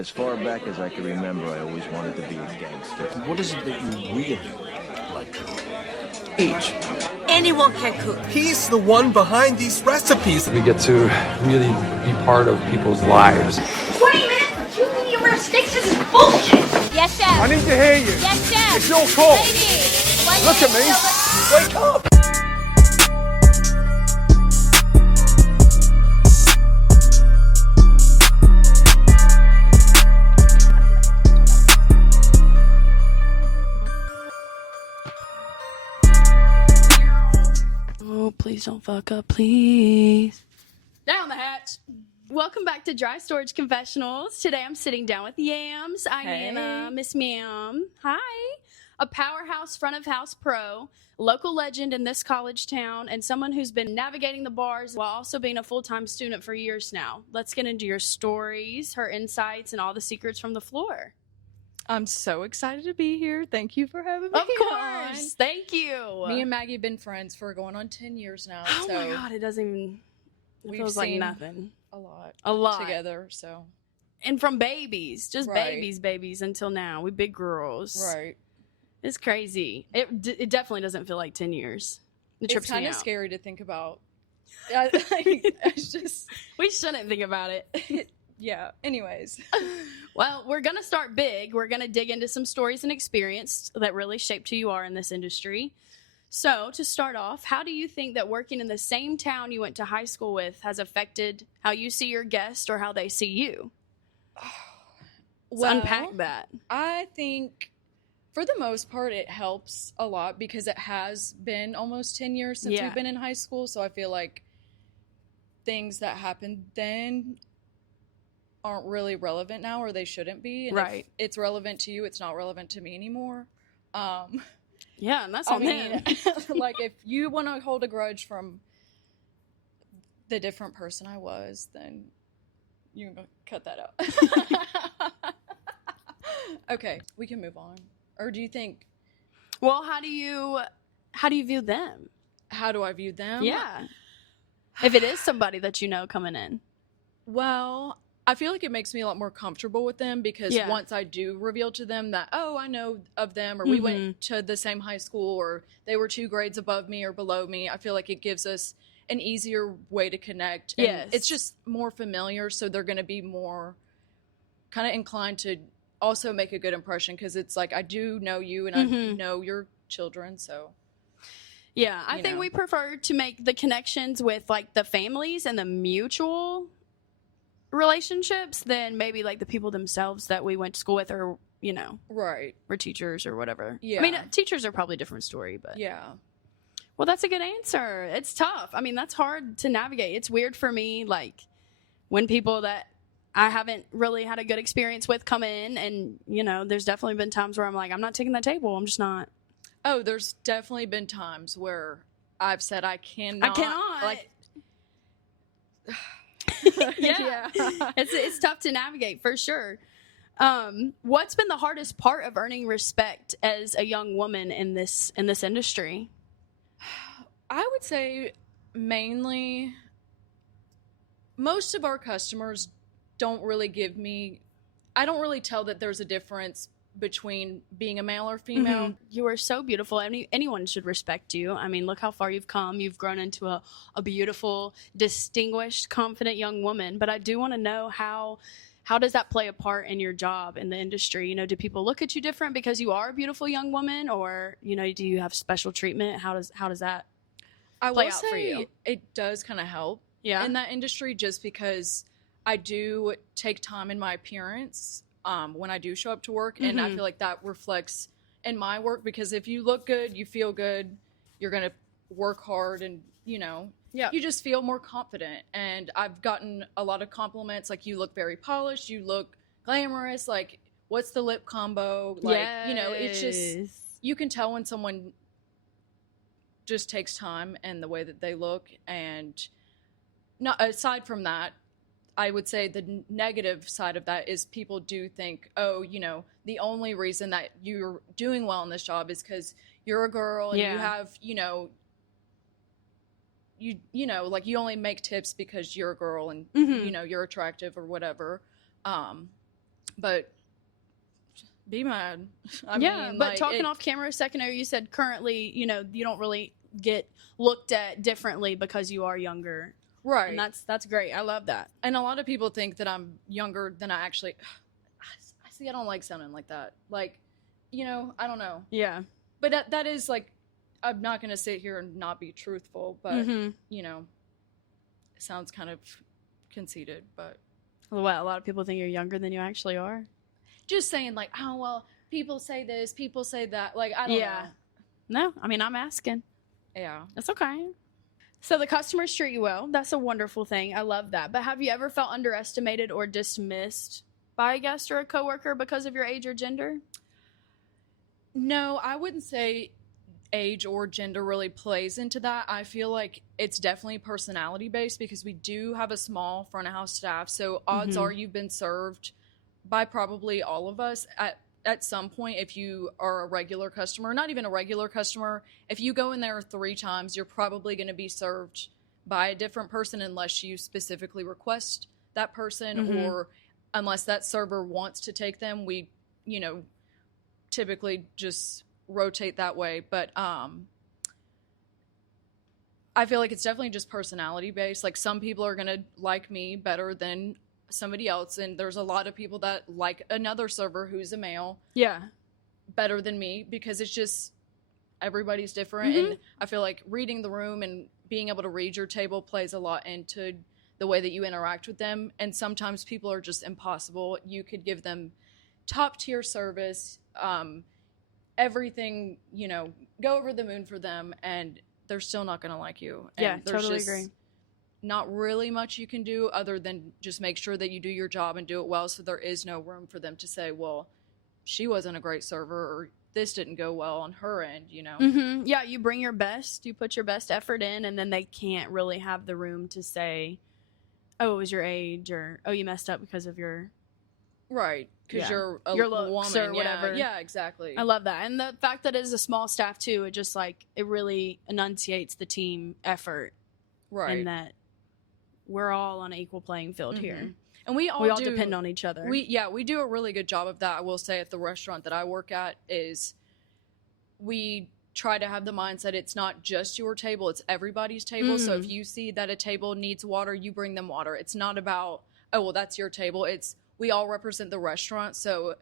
As far back as I can remember, I always wanted to be a gangster. What is it that you really like to Each. Anyone can cook. He's the one behind these recipes. We get to really be part of people's lives. 20 minutes for 2 medium rare steaks? This is bullshit. Yes, chef. I need to hear you. Yes, chef. It's your call. Lady. Look at me. Wake up. Oh, please don't fuck up, please. Down the hatch. Welcome back to Dry Storage Confessionals. Today I'm sitting down with Yams, Aiyanna, Miss Ma'am. Hi. A powerhouse front of house pro, local legend in this college town, and someone who's been navigating the bars while also being a full-time student for years now. Let's get into your stories, her insights, and all the secrets from the floor. I'm so excited to be here. Thank you for having me. Of course. Thank you. Me and Maggie have been friends for going on 10 years now. Oh so my God, it doesn't even, it we've feels like seen nothing. A lot. A Together, so. And from babies, just Right. babies until now. We big girls. Right. It's crazy. It definitely doesn't feel like 10 years. It trips It's kind me of out. scary to think about. It's just, We shouldn't think about it. yeah. Anyways. Well, we're going to start big. We're going to dig into some stories and experience that really shaped who you are in this industry. So, to start off, how do you think that working in the same town you went to high school with has affected how you see your guests or how they see you? Well, Unpack that. I think for the most part it helps a lot because it has been almost 10 years since Yeah. we've been in high school. So I feel like things that happened then aren't really relevant now, or they shouldn't be. And Right. if it's relevant to you, it's not relevant to me anymore. Yeah, and that's I on mean, them. like if you want to hold a grudge from the different person I was, then you can cut that out. Okay, we can move on. Or do you think, Well, how do you view them? how do I view them? Yeah. If it is somebody that you know coming in. Well, I feel like it makes me a lot more comfortable with them because Yeah. once I do reveal to them that, oh, I know of them, or we Mm-hmm. went to the same high school, or they were 2 grades above me or below me, I feel like it gives us an easier way to connect. And Yes. it's just more familiar, so they're going to be more kind of inclined to also make a good impression because it's like, I do know you and I know your children, so. Yeah, I You think know. we prefer to make the connections with like the families and the mutual relationships than maybe like the people themselves that we went to school with or, you know, Right. were teachers or whatever. Yeah. I mean, teachers are probably a different story, but. Yeah. Well, that's a good answer. It's tough. I mean, that's hard to navigate. It's weird for me, like, when people that I haven't really had a good experience with come in, and, you know, there's definitely been times where I'm like, I'm not taking that table. I'm just not. Oh, there's definitely been times where I've said I cannot. Like, Yeah. It's tough to navigate, for sure. What's been the hardest part of earning respect as a young woman in this industry? I would say mainly most of our customers don't really give me, I don't really tell that there's a difference between being a male or female. You are so beautiful. Anyone should respect you. I mean, look how far you've come. You've grown into a beautiful, distinguished, confident young woman. But I do want to know how does that play a part in your job in the industry? You know, do people look at you different because you are a beautiful young woman, or, you know, do you have special treatment? How does that I play will out say for you? it does kind of help in that industry just because I do take time in my appearance when I do show up to work, and I feel like that reflects in my work because if you look good, you feel good, you're going to work hard, and, you know, you just feel more confident. And I've gotten a lot of compliments, like, you look very polished, you look glamorous, like, what's the lip combo? Like, you know, it's just, you can tell when someone just takes time and the way that they look. And not aside from that, I would say the negative side of that is people do think, oh, you know, the only reason that you're doing well in this job is because you're a girl and you have, you know, like you only make tips because you're a girl and, you know, you're attractive or whatever. But be mad. I yeah, mean, but like, talking off camera a second ago, you said currently, you know, you don't really get looked at differently because you are younger. Right. And that's great. I love that. And a lot of people think that I'm younger than I actually. I see. I don't like sounding like that. Like, you know, I don't know. Yeah. But that is like, I'm not going to sit here and not be truthful, but, you know, it sounds kind of conceited, but. Well, a lot of people think you're younger than you actually are. Just saying, like, oh, well, people say this, people say that. Like, I don't know. No, I mean, I'm asking. Yeah. That's okay. So the customers treat you well. That's a wonderful thing. I love that. But have you ever felt underestimated or dismissed by a guest or a coworker because of your age or gender? No, I wouldn't say age or gender really plays into that. I feel like it's definitely personality based because we do have a small front of house staff. So odds are you've been served by probably all of us at some point. If you are a regular customer, not even a regular customer, if you go in there 3 times, you're probably going to be served by a different person unless you specifically request that person or unless that server wants to take them. We, you know, typically just rotate that way. But I feel like it's definitely just personality based. Like some people are going to like me better than somebody else, and there's a lot of people that like another server who's a male better than me because it's just everybody's different. And I feel like reading the room and being able to read your table plays a lot into the way that you interact with them. And sometimes people are just impossible. You could give them top tier service, everything, you know, go over the moon for them, and they're still not going to like you. And there's totally just agree. Not really much you can do other than just make sure that you do your job and do it well, so there is no room for them to say, well, she wasn't a great server or this didn't go well on her end, you know? Yeah, you bring your best, you put your best effort in, and then they can't really have the room to say, oh, it was your age, or, oh, you messed up because of your... Right, because you're a your looks woman or whatever. Yeah, exactly. I love that. And the fact that it is a small staff, too, it just, like, it really enunciates the team effort. Right. And that we're all on an equal playing field here. And we all depend on each other. We do a really good job of that. I will say at the restaurant that I work at is we try to have the mindset it's not just your table, it's everybody's table. So if you see that a table needs water, you bring them water. It's not about, oh, well, that's your table. It's we all represent the restaurant. So,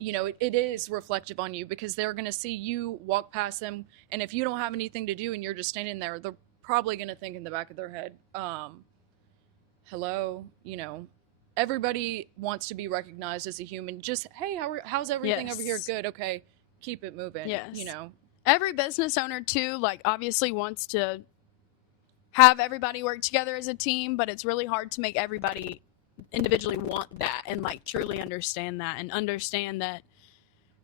you know, it is reflective on you because they're going to see you walk past them. And if you don't have anything to do and you're just standing there, they're probably going to think in the back of their head, hello, you know, everybody wants to be recognized as a human. Just, hey, how's everything over here? Good. Okay. Keep it moving. Yes. You know, every business owner too, like obviously wants to have everybody work together as a team, but it's really hard to make everybody individually want that and like truly understand that and understand that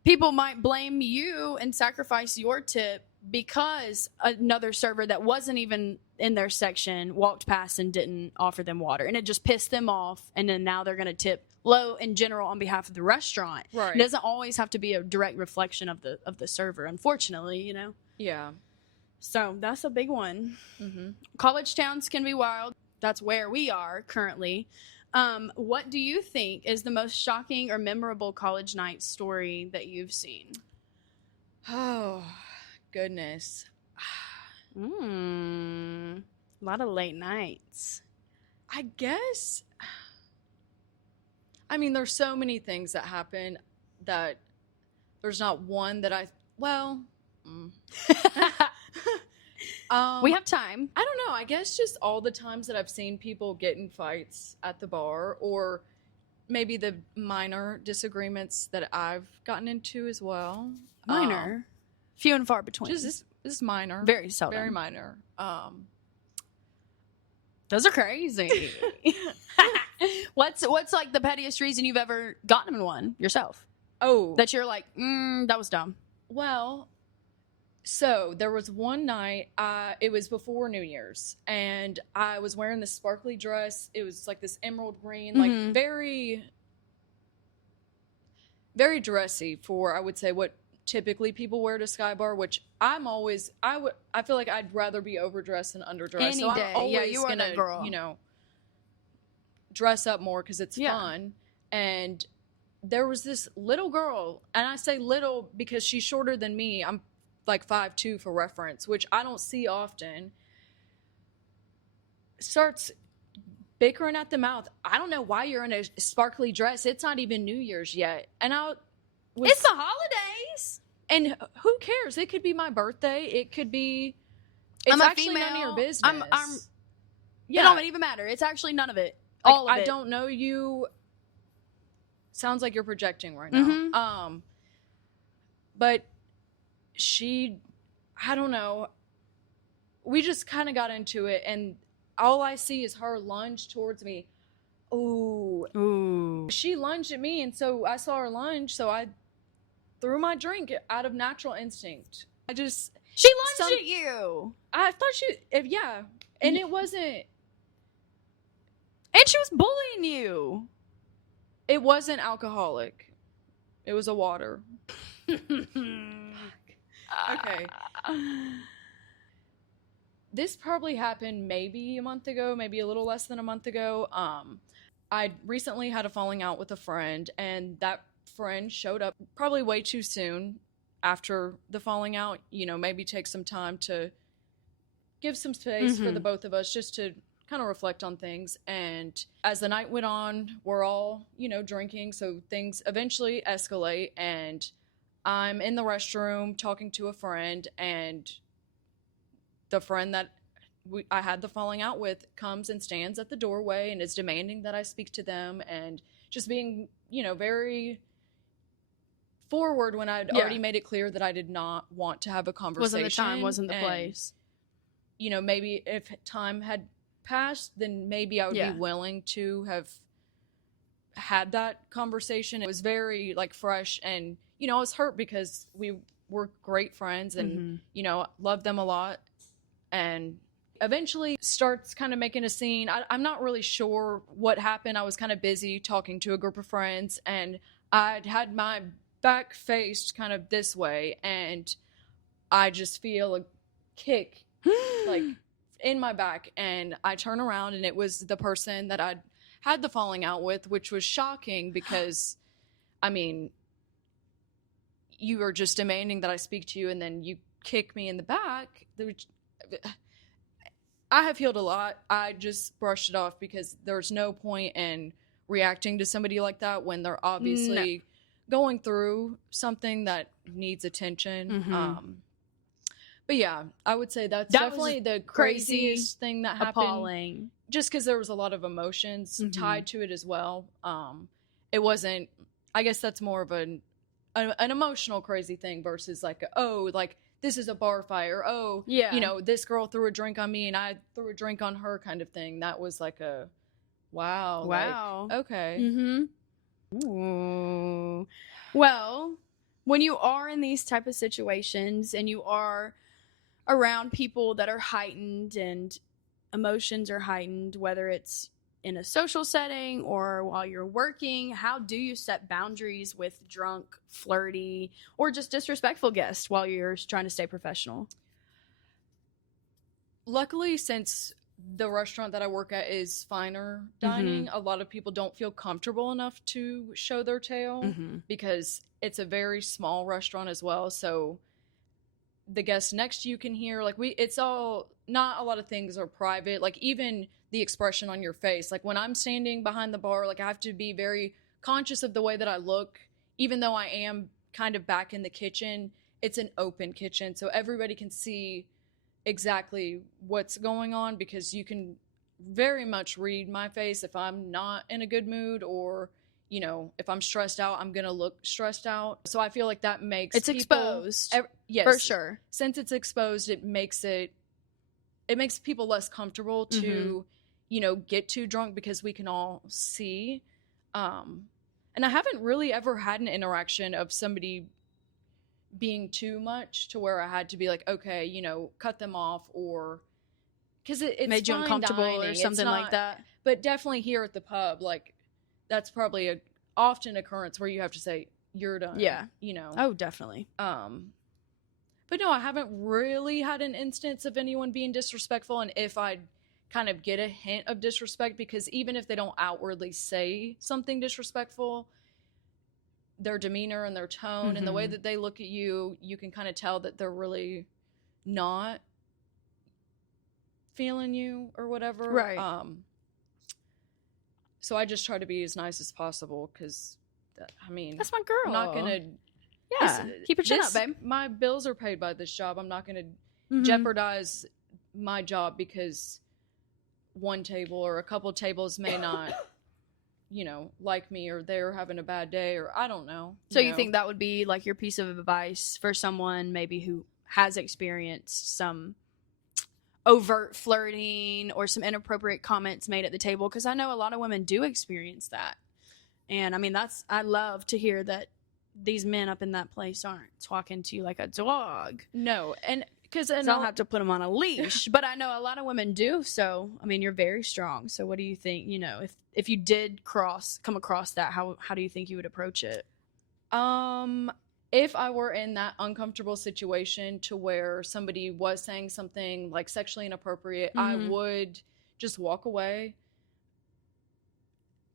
people might blame you and sacrifice your tip because another server that wasn't even in their section walked past and didn't offer them water, and it just pissed them off, and then now they're going to tip low in general on behalf of the restaurant. Right. It doesn't always have to be a direct reflection of the server, unfortunately, you know. yeah. So that's a big one. College towns can be wild. That's where we are currently. What do you think is the most shocking or memorable college night story that you've seen? Oh, goodness. A lot of late nights. I guess, I mean, there's so many things that happen that there's not one that We have time. I don't know. I guess just all the times that I've seen people get in fights at the bar, or maybe the minor disagreements that I've gotten into as well. Minor. Few and far between. Just this is minor. Very seldom. Very minor. Those are crazy. What's like the pettiest reason you've ever gotten in one yourself? Oh. That you're like, that was dumb. Well, so there was one night, it was before New Year's, and I was wearing this sparkly dress. It was like this emerald green, like very, very dressy for, I would say, what typically people wear to Sky Bar, which I feel like I'd rather be overdressed than underdressed. Any so day. I'm always Yeah, you are gonna, that girl. you know, dress up more because it's Yeah. fun. And there was this little girl, and I say little because she's shorter than me. I'm like 5'2" for reference, which I don't see often. Starts bickering at the mouth. I don't know why you're in a sparkly dress. It's not even New Year's yet. And It's the holidays. And who cares? It could be my birthday. It could be. It's I'm a actually female. none of your business. Yeah. It don't even matter. It's actually none of it. All of it. I don't know you. Sounds like you're projecting right now. But I don't know. We just kind of got into it, and all I see is her lunge towards me. Ooh. She lunged at me, and so I saw her lunge, so I threw my drink out of natural instinct. She lunged at you. I thought yeah. And it wasn't. And she was bullying you. It wasn't alcoholic. It was a water. Okay. This probably happened maybe a month ago, maybe a little less than a month ago. I recently had a falling out with a friend, and that friend showed up probably way too soon after the falling out. Maybe take some time to give some space for the both of us just to kind of reflect on things. And as the night went on, we're all, drinking, so things eventually escalate, and I'm in the restroom talking to a friend, and the friend that I had the falling out with comes and stands at the doorway and is demanding that I speak to them, and just being, very forward when I'd already made it clear that I did not want to have a conversation. Wasn't the time, wasn't the place. Maybe if time had passed, then maybe I would be willing to have had that conversation. It was very fresh, and I was hurt because we were great friends, and loved them a lot, and eventually starts kind of making a scene. I'm not really sure what happened. I was kind of busy talking to a group of friends, and I'd had my back faced kind of this way, and I just feel a kick in my back, and I turn around, and it was the person that I'd had the falling out with, which was shocking because, you were just demanding that I speak to you, and then you kick me in the back. I have healed a lot. I just brushed it off because there's no point in reacting to somebody like that when they're obviously going through something that needs attention. But yeah, I would say that definitely the craziest thing that happened. Appalling. Just because there was a lot of emotions tied to it as well. It wasn't, I guess that's more of an emotional crazy thing versus this is a bar fire. This girl threw a drink on me and I threw a drink on her kind of thing. That was like a wow. Okay. Ooh. Well, when you are in these type of situations and you are around people that are heightened and emotions are heightened, whether it's in a social setting or while you're working, how do you set boundaries with drunk, flirty, or just disrespectful guests while you're trying to stay professional? Luckily, since the restaurant that I work at is finer dining, a lot of people don't feel comfortable enough to show their tail because it's a very small restaurant as well. So the guests next to you can hear, it's all, not a lot of things are private. Even the expression on your face, when I'm standing behind the bar, I have to be very conscious of the way that I look, even though I am kind of back in the kitchen. It's an open kitchen, so everybody can see exactly what's going on because you can very much read my face if I'm not in a good mood or, if I'm stressed out, I'm going to look stressed out. So I feel like that makes it's exposed. Yes. For sure. Since it's exposed, it makes people less comfortable to, get too drunk because we can all see. And I haven't really ever had an interaction of somebody being too much to where I had to be okay, cut them off, or because it's made you uncomfortable dining. Or something like that. But definitely here at the pub, that's probably a often occurrence where you have to say you're done. Yeah. Oh, definitely. But no, I haven't really had an instance of anyone being disrespectful. And if I kind of get a hint of disrespect, because even if they don't outwardly say something disrespectful, their demeanor and their tone and the way that they look at you, you can kind of tell that they're really not feeling you or whatever. Right. So I just try to be as nice as possible because, I mean, That's my girl. I'm not gonna. Yeah, keep your chin up, babe. My bills are paid by this job. I'm not gonna jeopardize my job because one table or a couple tables may not, like me, or they're having a bad day, or I don't know. So you think that would be like your piece of advice for someone maybe who has experienced some overt flirting or some inappropriate comments made at the table? Because I know a lot of women do experience that. And I mean, I love to hear that these men up in that place aren't talking to you like a dog. No, and because I don't have to put them on a leash, but I know a lot of women do. So, I mean, you're very strong. So what do you think, if you did come across that, how do you think you would approach it? If I were in that uncomfortable situation to where somebody was saying something like sexually inappropriate, I would just walk away,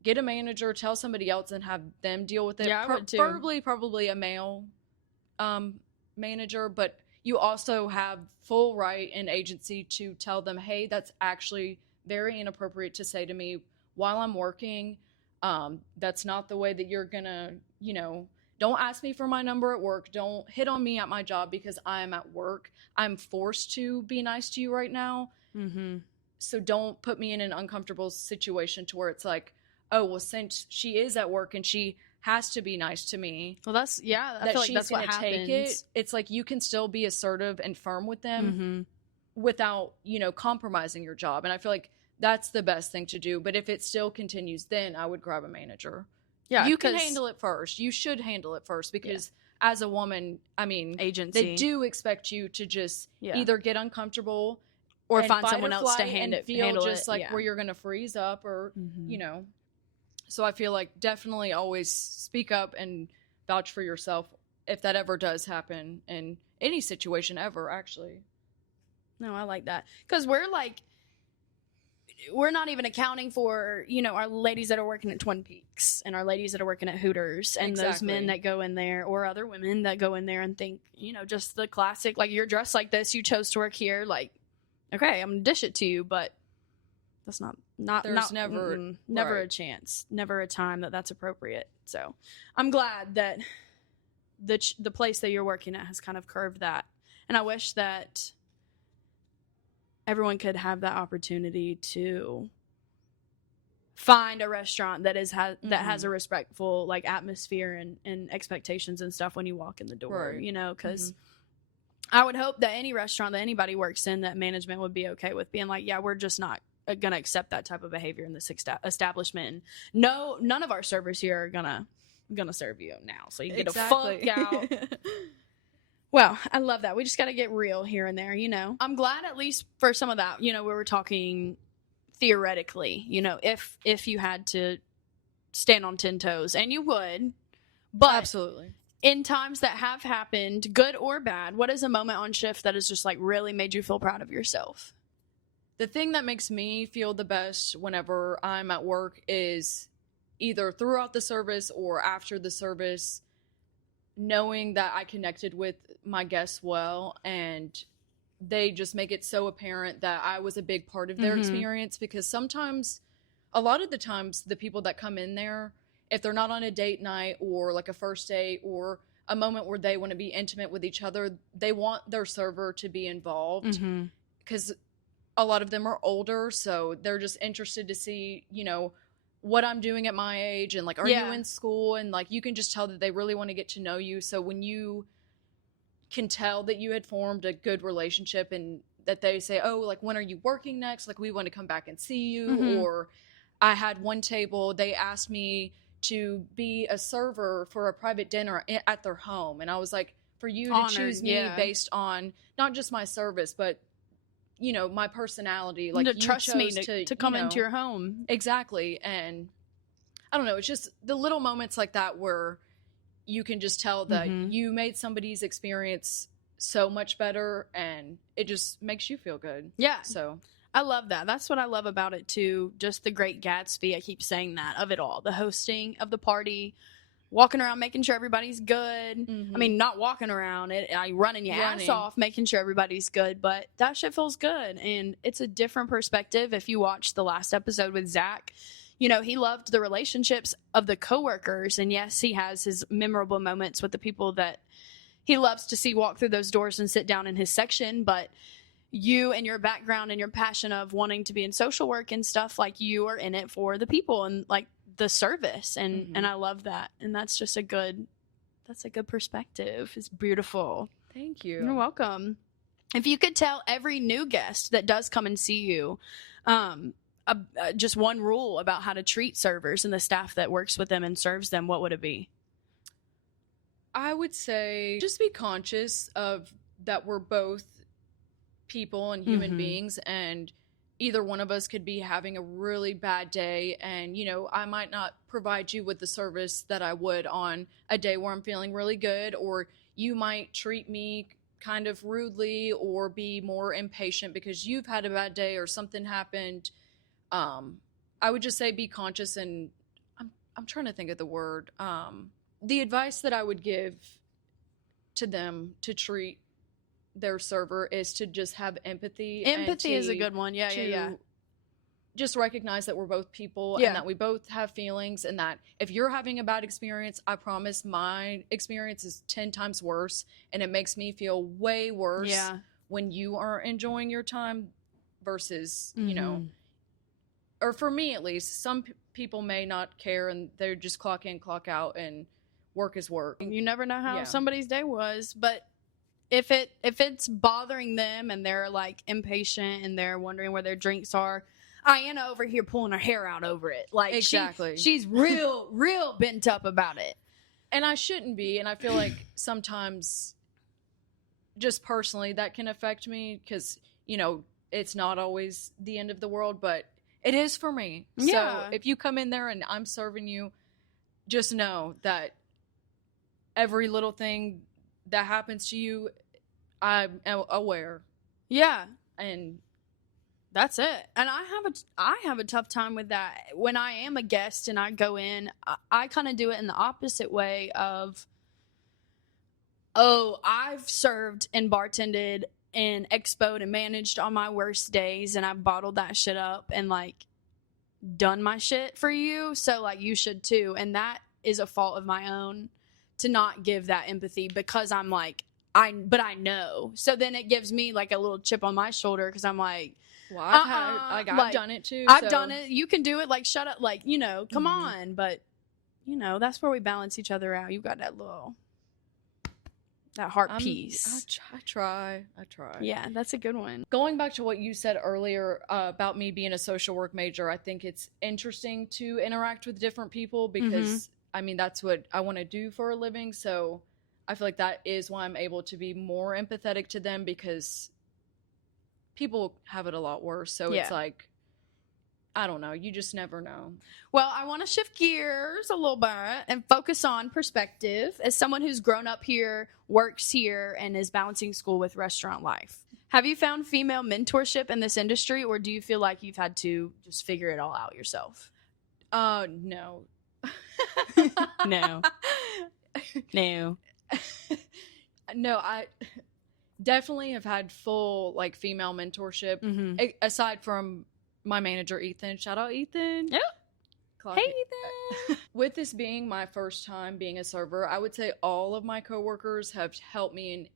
get a manager, tell somebody else, and have them deal with it. Yeah, I would too. Probably a male manager, but you also have full right and agency to tell them, hey, that's actually very inappropriate to say to me while I'm working. That's not the way that you're gonna, don't ask me for my number at work. Don't hit on me at my job because I'm at work. I'm forced to be nice to you right now. So don't put me in an uncomfortable situation to where it's like, oh, well, since she is at work and she has to be nice to me. Well, I feel like that's what happens. Take it. It's like you can still be assertive and firm with them without, compromising your job. And I feel like that's the best thing to do. But if it still continues, then I would grab a manager. Yeah, you can handle it first. You should handle it first because as a woman, I mean, agency, they do expect you to just either get uncomfortable or find someone else to handle just it. Like where you're going to freeze up or, So I feel like definitely always speak up and vouch for yourself if that ever does happen in any situation ever, actually. No, I like that. Because we're not even accounting for, our ladies that are working at Twin Peaks and our ladies that are working at Hooters and those men that go in there or other women that go in there and think, just the classic, like, you're dressed like this, you chose to work here, like, okay, I'm going to dish it to you, but that's not never a chance, never a time that's appropriate. So I'm glad that the place that you're working at has kind of curved that. And I wish that everyone could have that opportunity to find a restaurant that has a respectful like atmosphere and expectations and stuff when you walk in the door, because I would hope that any restaurant that anybody works in, that management would be okay with being like, yeah, we're just not going to accept that type of behavior in this establishment. No, none of our servers here are gonna serve you now, so you get a fuck out. Well, I love that. We just got to get real here and there, I'm glad at least for some of that, we were talking theoretically, if you had to stand on 10 toes, and you would, but absolutely. In times that have happened, good or bad, what is a moment on shift that has just like really made you feel proud of yourself? The thing that makes me feel the best whenever I'm at work is either throughout the service or after the service, knowing that I connected with my guests well, and they just make it so apparent that I was a big part of their experience, because a lot of the times, the people that come in there, if they're not on a date night or like a first date or a moment where they want to be intimate with each other, they want their server to be involved, because a lot of them are older, so they're just interested to see, what I'm doing at my age, and like, are you in school? And like, you can just tell that they really want to get to know you. So when you can tell that you had formed a good relationship, and that they say, oh, like, when are you working next? Like, we want to come back and see you. Or I had one table, they asked me to be a server for a private dinner at their home. And I was like, for you to choose me based on not just my service, but my personality, like, to trust me to come into your home. Exactly. And I don't know, it's just the little moments like that where you can just tell that you made somebody's experience so much better, and it just makes you feel good. Yeah. So I love that. That's what I love about it too. Just the Great Gatsby. I keep saying that, of it all. The hosting of the party walking around making sure everybody's good. Mm-hmm. I mean, not walking around, running your ass off, making sure everybody's good, but that shit feels good. And it's a different perspective. If you watched the last episode with Zach, you know, he loved the relationships of the coworkers. And yes, he has his memorable moments with the people that he loves to see walk through those doors and sit down in his section. But you and your background and your passion of wanting to be in social work and stuff, like, you are in it for the people and like the service. And I love that. And that's just a good perspective. It's beautiful. Thank you. You're welcome. If you could tell every new guest that does come and see you, just one rule about how to treat servers and the staff that works with them and serves them, what would it be? I would say just be conscious of that we're both people and human beings, and either one of us could be having a really bad day, and, you know, I might not provide you with the service that I would on a day where I'm feeling really good, or you might treat me kind of rudely or be more impatient because you've had a bad day or something happened. I would just say be conscious, and I'm trying to think of the word. The advice that I would give to them to treat their server is to just have empathy. Empathy is a good one. Yeah. Just recognize that we're both people and that we both have feelings, and that if you're having a bad experience, I promise my experience is 10 times worse, and it makes me feel way worse when you are enjoying your time versus, you know, or for me at least, some people may not care and they're just clock in, clock out, and work is work. You never know how somebody's day was, but if it's bothering them and they're like impatient and they're wondering where their drinks are, Aiyanna over here pulling her hair out over it. Like, exactly. She's real bent up about it. And I shouldn't be, and I feel like sometimes just personally that can affect me because, you know, it's not always the end of the world, but it is for me. Yeah. So if you come in there and I'm serving you, just know that every little thing that happens to you, I'm aware. Yeah. And that's it. And I have a tough time with that. When I am a guest and I go in, I kind of do it in the opposite way of, I've served and bartended and expoed and managed on my worst days, and I've bottled that shit up and like done my shit for you, so like you should too. And that is a fault of my own, to not give that empathy, because I'm like, I know, so then it gives me like a little chip on my shoulder because I'm like, well, I've done it too. I've done it, you can do it, like shut up, like, you know, come on. But you know, that's where we balance each other out. You got that heart piece. I try. Yeah, that's a good one. Going back to what you said earlier about me being a social work major, I think it's interesting to interact with different people because, I mean, that's what I want to do for a living. So I feel like that is why I'm able to be more empathetic to them, because people have it a lot worse. So it's like, I don't know. You just never know. Well, I want to shift gears a little bit and focus on perspective. As someone who's grown up here, works here, and is balancing school with restaurant life, have you found female mentorship in this industry, or do you feel like you've had to just figure it all out yourself? No. No. No, I definitely have had full like female mentorship, aside from my manager, Ethan. Shout out, Ethan. Yeah. Hey, Ethan. With this being my first time being a server, I would say all of my coworkers have helped me in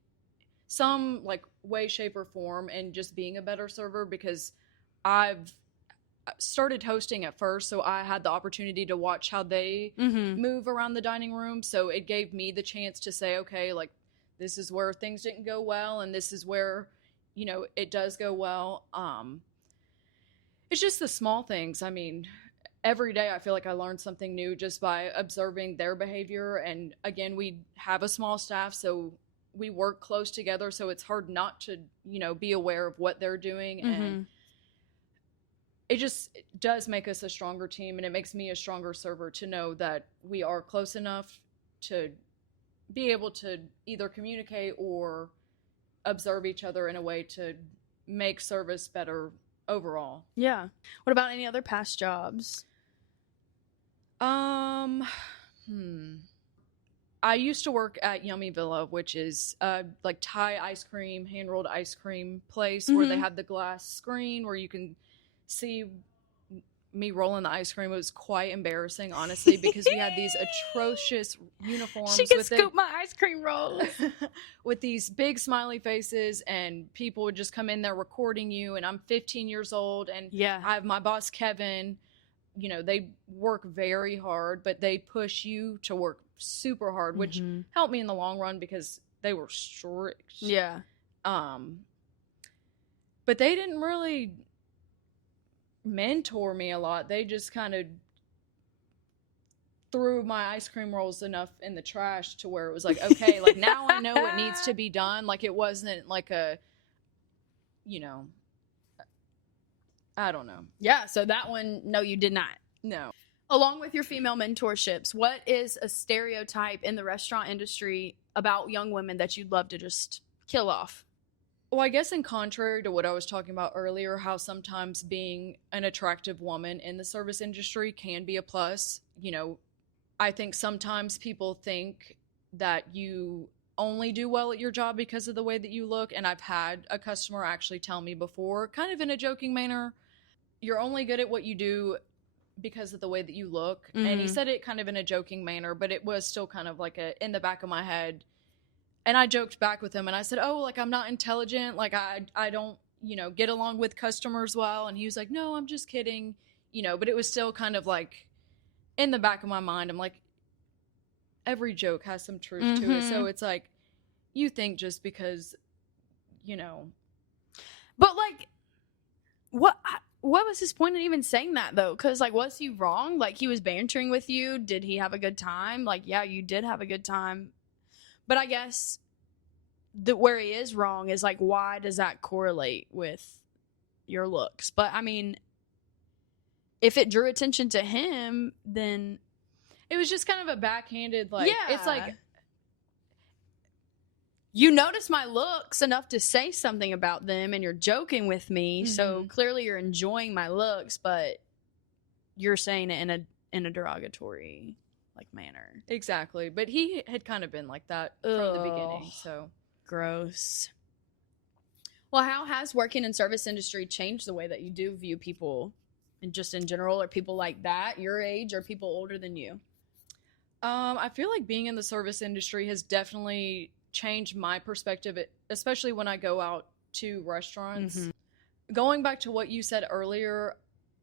some like way, shape, or form and just being a better server, because I've started hosting at first, so I had the opportunity to watch how they move around the dining room. So it gave me the chance to say, okay, like, this is where things didn't go well, and this is where, you know, it does go well. It's just the small things. I mean, every day I feel like I learn something new just by observing their behavior. And again, we have a small staff, so we work close together, so it's hard not to, you know, be aware of what they're doing. And it just does make us a stronger team, and it makes me a stronger server to know that we are close enough to be able to either communicate or observe each other in a way to make service better overall. Yeah. What about any other past jobs? I used to work at Yummy Villa, which is like Thai ice cream, hand-rolled ice cream place where they have the glass screen where you can see me rolling the ice cream. It was quite embarrassing, honestly, because we had these atrocious uniforms. She could scoop my ice cream rolls. With these big smiley faces, and people would just come in there recording you, and I'm 15 years old, and I have my boss, Kevin. You know, they work very hard, but they push you to work super hard, which helped me in the long run because they were strict. Yeah. But they didn't really mentor me a lot. They just kind of threw my ice cream rolls enough in the trash to where it was like, okay, like now I know what needs to be done. Like it wasn't like a, you know, I don't know. Yeah, so that one, no, you did not. No. Along with your female mentorships, what is a stereotype in the restaurant industry about young women that you'd love to just kill off? Well, I guess in contrary to what I was talking about earlier, how sometimes being an attractive woman in the service industry can be a plus. You know, I think sometimes people think that you only do well at your job because of the way that you look. And I've had a customer actually tell me before, kind of in a joking manner, you're only good at what you do because of the way that you look. And he said it kind of in a joking manner, but it was still kind of like in the back of my head. And I joked back with him and I said, oh, like, I'm not intelligent. Like, I don't, you know, get along with customers well. And he was like, no, I'm just kidding. You know, but it was still kind of like in the back of my mind. I'm like, every joke has some truth to it. So it's like, you think just because, you know. But like, what was his point in even saying that though? Because like, was he wrong? Like, he was bantering with you. Did he have a good time? Like, yeah, you did have a good time. But I guess where he is wrong is like, why does that correlate with your looks? But I mean, if it drew attention to him, then it was just kind of a backhanded, like, it's like, you notice my looks enough to say something about them and you're joking with me. So clearly you're enjoying my looks, but you're saying it in a derogatory like manner. Exactly. But he had kind of been like that from the beginning. So gross. Well, how has working in service industry changed the way that you do view people, and just in general, or people like that your age or people older than you? I feel like being in the service industry has definitely changed my perspective, especially when I go out to restaurants. Going back to what you said earlier,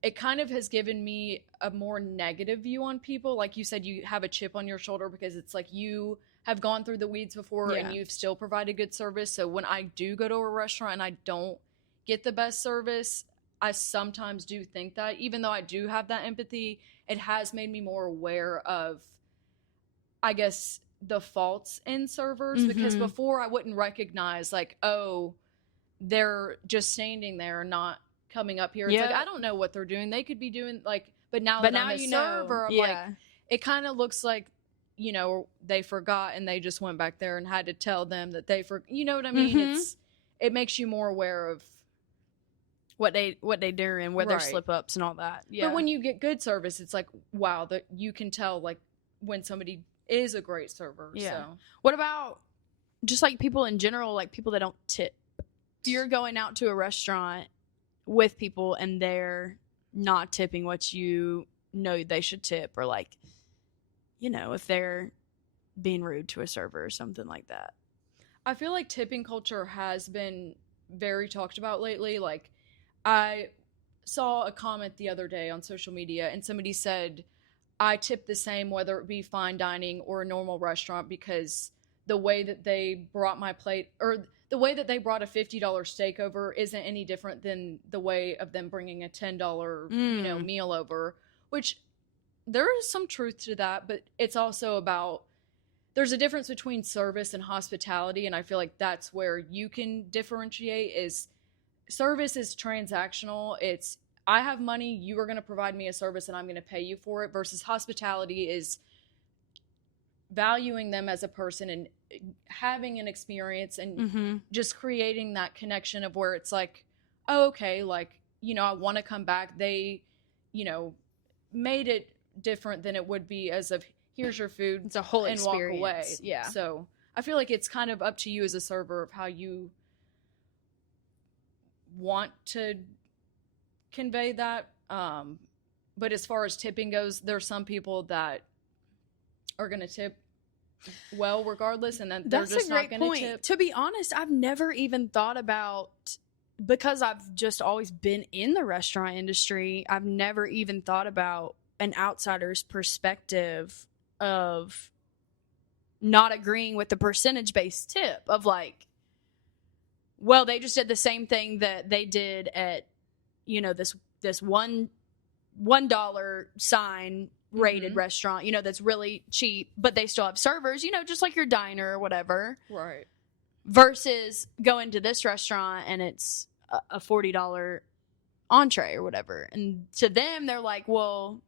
it kind of has given me a more negative view on people. Like you said, you have a chip on your shoulder because it's like you have gone through the weeds before and you've still provided good service. So when I do go to a restaurant and I don't get the best service, I sometimes do think that, even though I do have that empathy, it has made me more aware of, I guess, the faults in servers. Because before I wouldn't recognize like, oh, they're just standing there and not coming up here. It's like, I don't know what they're doing. They could be doing like, but now I'm a server, I'm like, it kind of looks like, you know, they forgot and they just went back there and had to tell them that they you know what I mean? It makes you more aware of what they do and where their slip ups and all that. But when you get good service, it's like, wow, that you can tell like when somebody is a great server. So what about just like people in general, like people that don't tip? If you're going out to a restaurant with people and they're not tipping what you know they should tip, or like, you know, if they're being rude to a server or something like that. I feel like tipping culture has been very talked about lately. Like, I saw a comment the other day on social media and somebody said, I tip the same whether it be fine dining or a normal restaurant, because the way that they brought my plate, or the way that they brought a $50 steak over, isn't any different than the way of them bringing a $10 you know, meal over, which there is some truth to that. But it's also about, there's a difference between service and hospitality, and I feel like that's where you can differentiate. Is service is transactional. It's, I have money, you are going to provide me a service and I'm going to pay you for it, versus hospitality is valuing them as a person and having an experience and just creating that connection of where it's like, oh, okay, like, you know, I want to come back. They, you know, made it different than it would be as of here's your food. It's a whole and experience. walk away. Yeah. So I feel like it's kind of up to you as a server of how you want to convey that. But as far as tipping goes, there's some people that are going to tip well regardless, and then they're That's just a great not going point. to tip. To be honest, I've never even thought about, because I've just always been in the restaurant industry, I've never even thought about an outsider's perspective of not agreeing with the percentage-based tip of like, well, they just did the same thing that they did at, you know, this $1 sign rated restaurant, you know, that's really cheap, but they still have servers, you know, just like your diner or whatever. Right. Versus going to this restaurant and it's a $40 entree or whatever. And to them, they're like, well,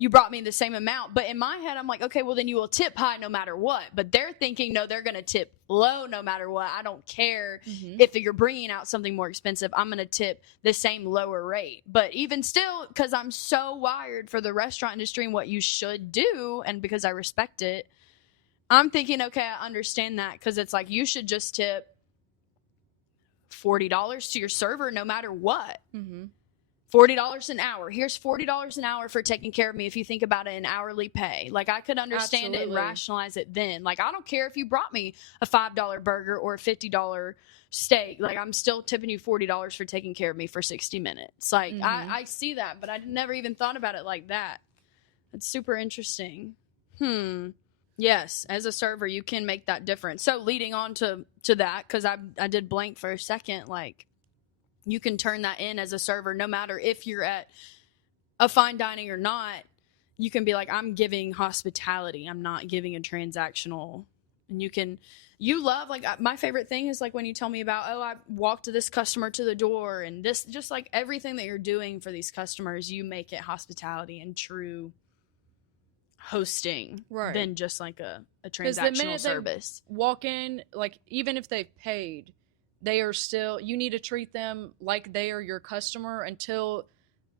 you brought me the same amount. But in my head, I'm like, okay, well, then you will tip high no matter what. But they're thinking, no, they're going to tip low no matter what. I don't care if you're bringing out something more expensive. I'm going to tip the same lower rate. But even still, because I'm so wired for the restaurant industry and what you should do, and because I respect it, I'm thinking, okay, I understand that, because it's like you should just tip $40 to your server no matter what. $40 an hour. Here's $40 an hour for taking care of me if you think about it in hourly pay. Like, I could understand it and rationalize it then. Like, I don't care if you brought me a $5 burger or a $50 steak. Like, I'm still tipping you $40 for taking care of me for 60 minutes. Like, I see that, but I never even thought about it like that. It's super interesting. Yes, as a server, you can make that difference. So leading on to that, because I did blank for a second, like, you can turn that in as a server no matter if you're at a fine dining or not. You can be like, I'm giving hospitality. I'm not giving a transactional. And you love, like, my favorite thing is like when you tell me about, oh, I walked this customer to the door, and this, just like everything that you're doing for these customers, you make it hospitality and true hosting than just like a transactional service. Walk in, like, even if they've paid, they are still, you need to treat them like they are your customer until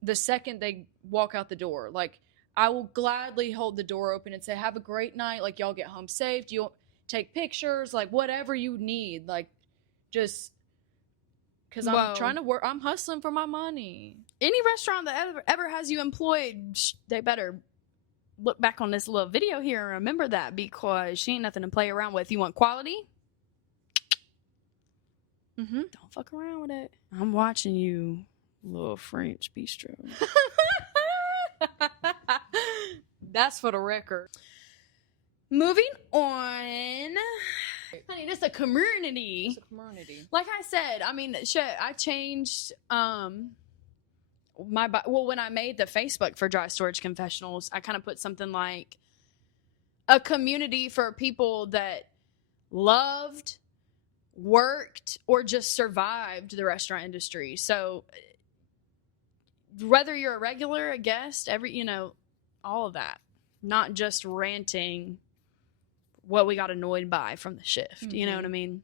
the second they walk out the door. Like, I will gladly hold the door open and say, have a great night. Like, y'all get home safe. You'll take pictures, like whatever you need. Like, just because I'm trying to work, I'm hustling for my money. Any restaurant that ever has you employed, they better look back on this little video here and remember that, because she ain't nothing to play around with. You want quality? Don't fuck around with it. I'm watching you, little French bistro. That's for the record. Moving on. Honey, this is a community. It's a community. Like I said, I mean, shit, I changed when I made the Facebook for Dry Storage Confessionals, I kind of put something like a community for people that loved, worked, or just survived the restaurant industry. So whether you're a regular, a guest, all of that, not just ranting what we got annoyed by from the shift. You know what I mean?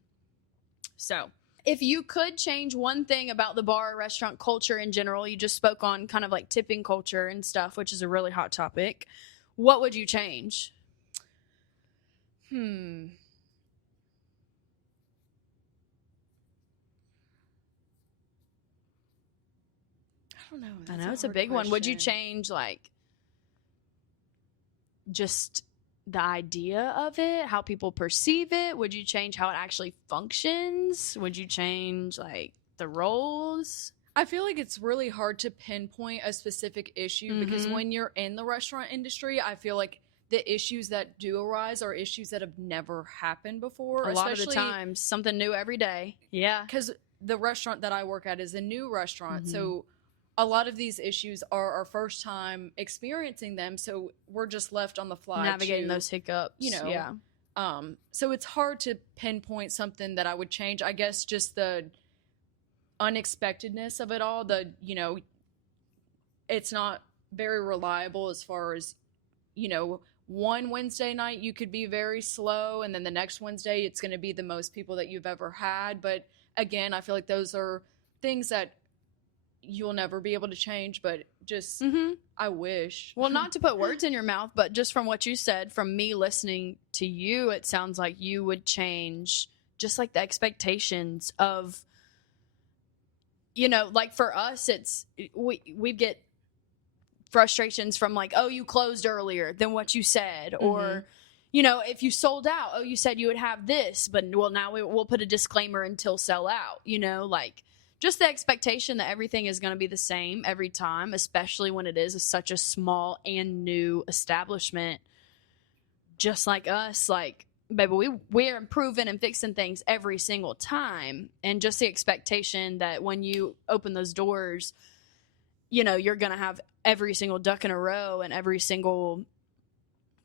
So if you could change one thing about the bar or restaurant culture in general, you just spoke on kind of like tipping culture and stuff, which is a really hot topic. What would you change? I don't know. I know it's a big one. Would you change like just the idea of it, how people perceive it? Would you change how it actually functions? Would you change like the roles? I feel like it's really hard to pinpoint a specific issue because when you're in the restaurant industry, I feel like the issues that do arise are issues that have never happened before. A lot of the times, something new every day. Yeah. Because the restaurant that I work at is a new restaurant. So a lot of these issues are our first time experiencing them. So we're just left on the fly. Navigating those hiccups. Yeah. So it's hard to pinpoint something that I would change. I guess just the unexpectedness of it all. It's not very reliable as far as, one Wednesday night you could be very slow, and then the next Wednesday it's going to be the most people that you've ever had. But again, I feel like those are things that, you'll never be able to change, but just I wish. Well, not to put words in your mouth, but just from what you said, from me listening to you, it sounds like you would change just like the expectations of, you know, like for us, it's we get frustrations from like, oh, you closed earlier than what you said, or you know, if you sold out, oh, you said you would have this, but well, now we'll put a disclaimer until sell out, you know, like just the expectation that everything is going to be the same every time, especially when it is such a small and new establishment, just like us, like, baby, we're improving and fixing things every single time. And just the expectation that when you open those doors, you know, you're going to have every single duck in a row and every single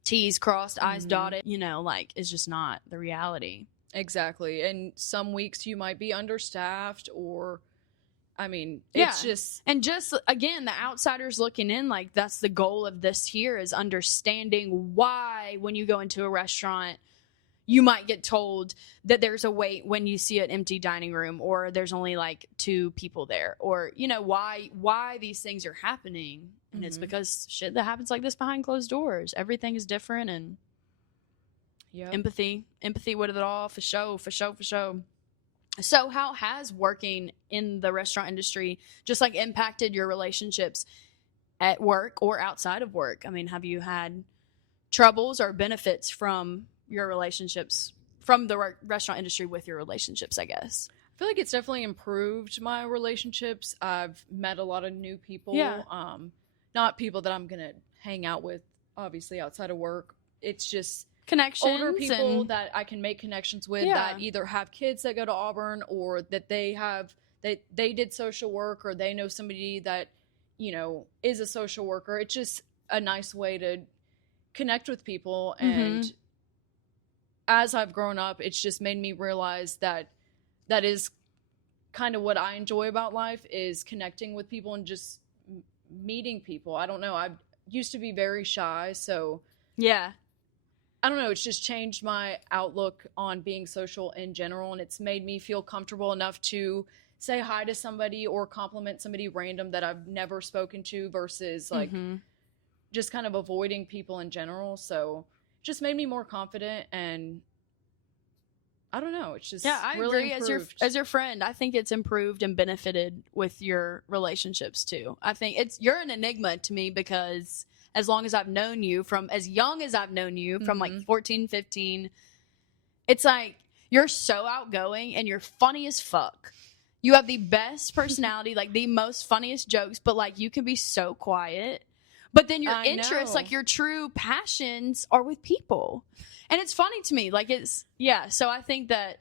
T's crossed, I's dotted, you know, like, it's just not the reality. Exactly. And some weeks you might be understaffed, or I mean, it's just... And just, again, the outsiders looking in, like, that's the goal of this here, is understanding why when you go into a restaurant, you might get told that there's a wait when you see an empty dining room, or there's only, like, 2 people there, or, you know, why these things are happening. And it's because shit that happens like this behind closed doors. Everything is different, and empathy with it all, for sure. So how has working in the restaurant industry just like impacted your relationships at work or outside of work? I mean, have you had troubles or benefits from your relationships from the restaurant industry with your relationships, I guess? I feel like it's definitely improved my relationships. I've met a lot of new people. Yeah. Not people that I'm going to hang out with, obviously, outside of work. It's just connections, older people that I can make connections with that either have kids that go to Auburn, or that they did social work, or they know somebody that, you know, is a social worker. It's just a nice way to connect with people. And as I've grown up, it's just made me realize that is kind of what I enjoy about life, is connecting with people and just meeting people. I don't know. I used to be very shy, so I don't know. It's just changed my outlook on being social in general, and it's made me feel comfortable enough to say hi to somebody or compliment somebody random that I've never spoken to, versus like just kind of avoiding people in general. So it just made me more confident, and I don't know. It's just I really agree. improved. As your friend, I think it's improved and benefited with your relationships too. I think you're an enigma to me, because as long as I've known you, from as young as I've known you, from like 14, 15, it's like you're so outgoing and you're funny as fuck. You have the best personality, like the most funniest jokes, but like you can be so quiet. But then your interests, like your true passions, are with people. And it's funny to me. Like so I think that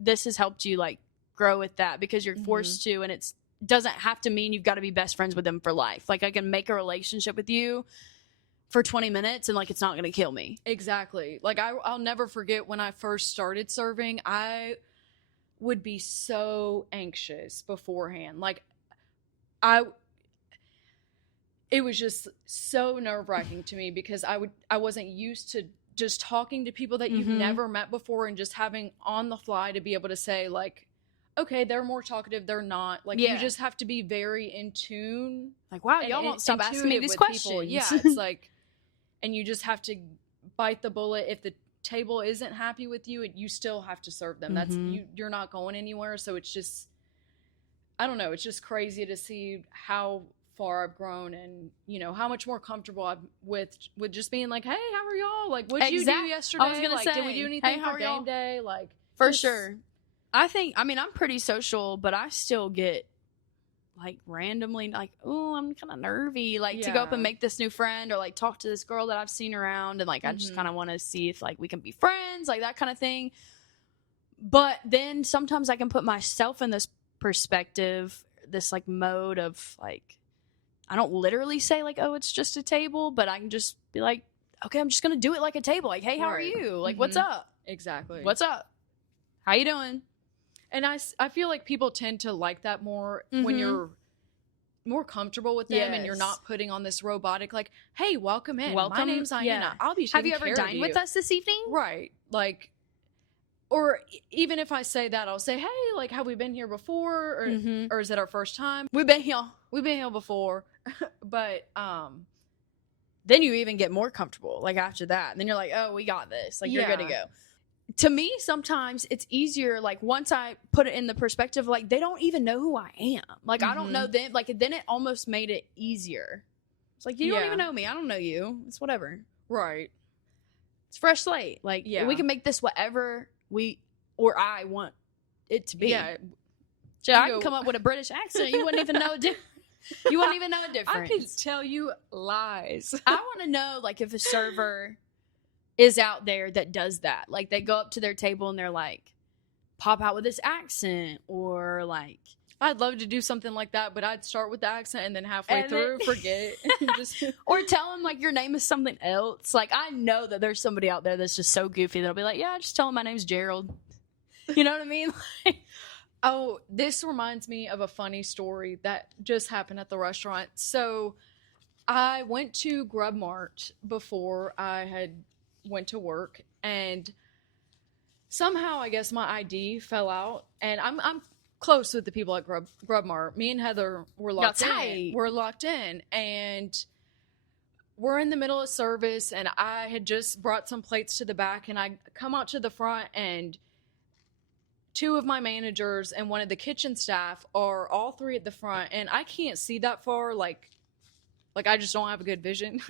this has helped you like grow with that, because you're forced to, and it doesn't have to mean you've got to be best friends with them for life. Like I can make a relationship with you for 20 minutes and like it's not going to kill me. Exactly. Like I'll never forget when I first started serving, I would be so anxious beforehand. Like it was just so nerve-wracking to me, because I wasn't used to just talking to people that you've never met before, and just having on the fly to be able to say like, okay, they're more talkative, they're not. Like you just have to be very in tune. Like, wow, y'all won't stop asking me these questions. People. Yeah, it's like, and you just have to bite the bullet. If the table isn't happy with you, you still have to serve them. That's you're not going anywhere. So it's just, I don't know. It's just crazy to see how far I've grown, and you know how much more comfortable I'm with just being like, hey, how are y'all? Like, what'd you do yesterday? I was gonna say, did we do anything for game day? Like, for sure. I mean, I'm pretty social, but I still get like randomly like, oh, I'm kind of nervy, like to go up and make this new friend, or like talk to this girl that I've seen around, and like I just kind of want to see if like we can be friends, like that kind of thing. But then sometimes I can put myself in this perspective, this like mode of like, I don't literally say like, oh, it's just a table, but I can just be like, okay, I'm just gonna do it like a table. Like, hey, how are you? Like, what's up? Exactly. What's up? How you doing? And I feel like people tend to like that more when you're more comfortable with them, and you're not putting on this robotic like, hey, welcome in. My name's Aiyanna. I'll be taking Have you ever dined with us this evening? Right. Like, or even if I say that, I'll say, hey, like, have we been here before? Or is it our first time? We've been here. We've been here before. But then you even get more comfortable, like, after that. And then you're like, oh, we got this. Like, you're good to go. To me, sometimes it's easier, like, once I put it in the perspective, like, they don't even know who I am. Like, I don't know them. Like, then it almost made it easier. It's like, you don't even know me. I don't know you. It's whatever. Right. It's fresh slate. Like, we can make this whatever I want it to be. Yeah. So I can come up with a British accent. You wouldn't even know you wouldn't even know a difference. I could tell you lies. I want to know, like, if a server is out there that does that. Like, they go up to their table and they're like, pop out with this accent, or like, I'd love to do something like that, but I'd start with the accent and then halfway through, forget. Or tell them, like, your name is something else. Like, I know that there's somebody out there that's just so goofy that'll be like, yeah, just tell them my name's Gerald. You know what I mean? Oh, this reminds me of a funny story that just happened at the restaurant. So I went to Grub Mart before I had went to work, and somehow I guess my ID fell out, and I'm close with the people at Grub Mart. Me and Heather were locked in. We're locked in, and we're in the middle of service, and I had just brought some plates to the back, and I come out to the front, and two of my managers and one of the kitchen staff are all three at the front, and I can't see that far. Like I just don't have a good vision.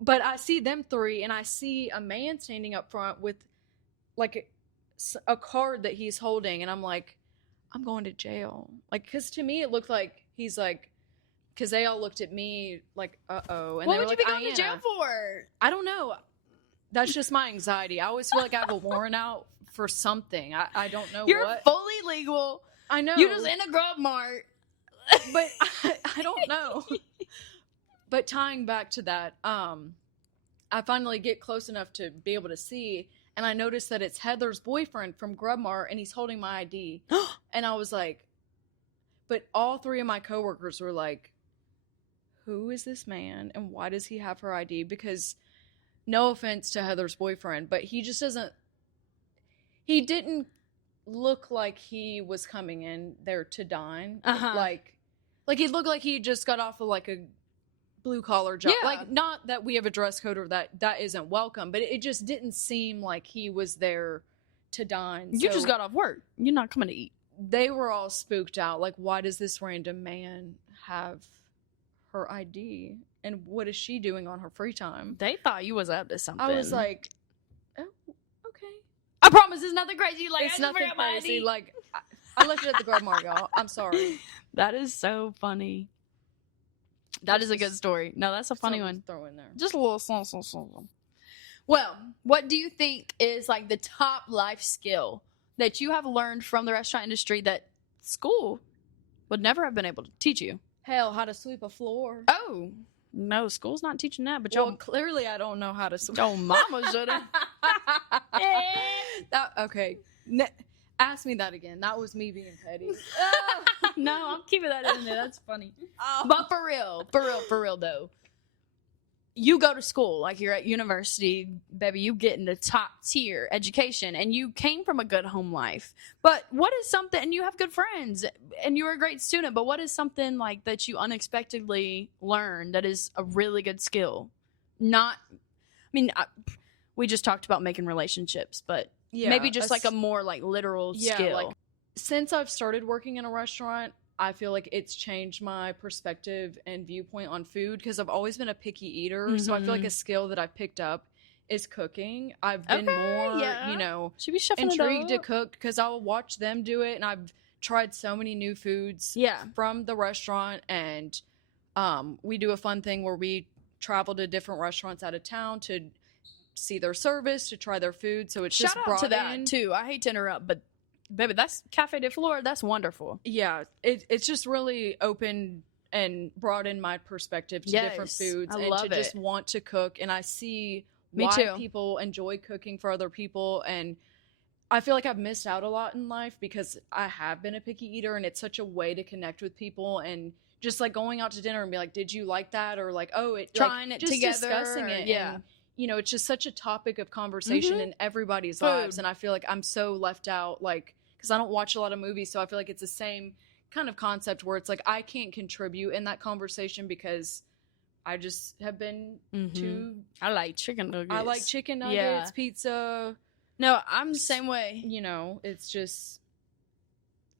But I see them three, and I see a man standing up front with like a card that he's holding, and I'm like, I'm going to jail. Like, because to me it looked like he's like, because they all looked at me like, uh-oh. And what they were would like, you be going to jail for? I don't know. That's just my anxiety. I always feel like I have a warrant out for something. I don't know. You're what. fully legal. I know. You're just in a Grub Mart. But I don't know. But tying back to that, I finally get close enough to be able to see, and I notice that it's Heather's boyfriend from Grub Mart, and he's holding my ID. And I was like, but all three of my coworkers were like, who is this man, and why does he have her ID? Because no offense to Heather's boyfriend, but he just he didn't look like he was coming in there to dine. Like he looked like he just got off of like a blue collar job. Yeah. Like, not that we have a dress code or that isn't welcome, but it just didn't seem like he was there to dine. You just got off work. You're not coming to eat. They were all spooked out. Like, why does this random man have her ID? And what is she doing on her free time? They thought you was up to something. I was like, oh, okay. I promise it's nothing crazy. Like, It's I just nothing forgot my crazy. ID. Like, I left it at the Grub Mart, y'all. I'm sorry. That is so funny. That is a good story. No, that's a funny one. Throw in there. Just a little something. Well, what do you think is like the top life skill that you have learned from the restaurant industry that school would never have been able to teach you? Hell, how to sweep a floor. Oh, no, school's not teaching that, but Well, clearly I don't know how to sweep. your mama should have. Okay. Ask me that again. That was me being petty. No, I'm keeping that in there. That's funny. But for real though, you go to school, like you're at university, baby, you get in the top tier education, and you came from a good home life. But what is something, and you have good friends, and you're a great student, but what is something like that you unexpectedly learned that is a really good skill? We just talked about making relationships, but maybe just like a more like literal skill. Like, since I've started working in a restaurant, I feel like it's changed my perspective and viewpoint on food, because I've always been a picky eater. So I feel like a skill that I've picked up is cooking. I've been more, should be chefing intrigued to cook, because I'll watch them do it, and I've tried so many new foods from the restaurant. And we do a fun thing where we travel to different restaurants out of town to see their service, to try their food. So it's Shout just out brought to that in. too. I hate to interrupt, but baby, that's Cafe de Flor. That's wonderful. Yeah, it's just really opened and broadened my perspective to different foods, and to just want to cook. And I see why people enjoy cooking for other people. And I feel like I've missed out a lot in life because I have been a picky eater, and it's such a way to connect with people. And just like going out to dinner and be like, did you like that? Or like, oh, trying it just together. discussing it. Yeah. And it's just such a topic of conversation in everybody's lives. And I feel like I'm so left out, like, because I don't watch a lot of movies. So I feel like it's the same kind of concept where it's like I can't contribute in that conversation because I just have been too. I like chicken nuggets. Pizza. No, I'm the same way. It's just,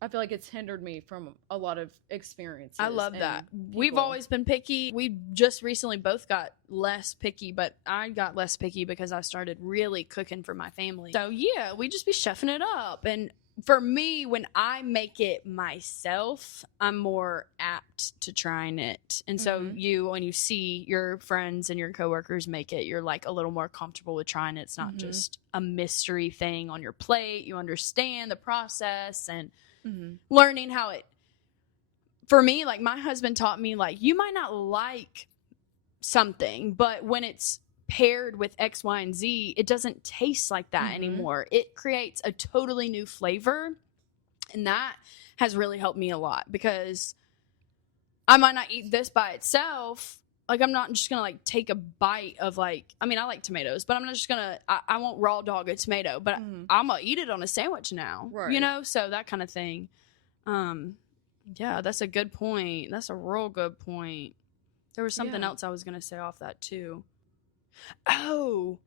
I feel like it's hindered me from a lot of experiences. I love that. We've always been picky. We just recently both got less picky, but I got less picky because I started really cooking for my family. So yeah, we just be chefing it up. And for me, when I make it myself, I'm more apt to trying it. And so when you see your friends and your coworkers make it, you're like a little more comfortable with trying it. It's not just a mystery thing on your plate. You understand the process and learning how it, for me, like my husband taught me, like, you might not like something, but when it's paired with X, Y, and Z, it doesn't taste like that anymore. It creates a totally new flavor. And that has really helped me a lot because I might not eat this by itself. Like, I'm not just going to like take a bite of like, I mean, I like tomatoes, but I'm not just going to, I won't raw dog a tomato, but I'm going to eat it on a sandwich now, so that kind of thing. Yeah, that's a good point. That's a real good point. There was something else I was going to say off that too. Oh,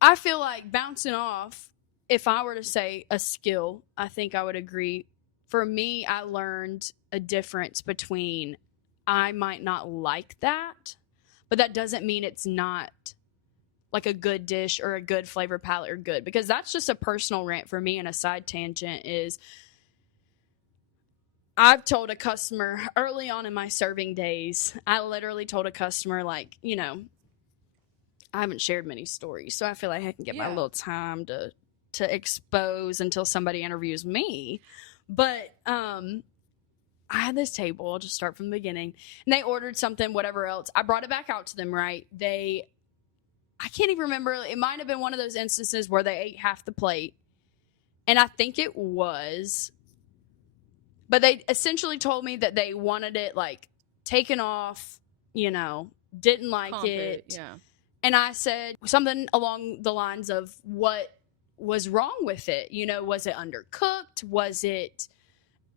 I feel like bouncing off, if I were to say a skill, I think I would agree. For me, I learned a difference between I might not like that, but that doesn't mean it's not like a good dish or a good flavor palette or good, because that's just a personal rant for me. And a side tangent is I've told a customer early on in my serving days, I literally told a customer, like, I haven't shared many stories, so I feel like I can get my little time to expose until somebody interviews me. But I had this table, I'll just start from the beginning, and they ordered something, whatever else. I brought it back out to them, right? I can't even remember. It might have been one of those instances where they ate half the plate, and I think it was. But they essentially told me that they wanted it, like, taken off, didn't like it. Yeah. And I said something along the lines of what was wrong with it. Was it undercooked? Was it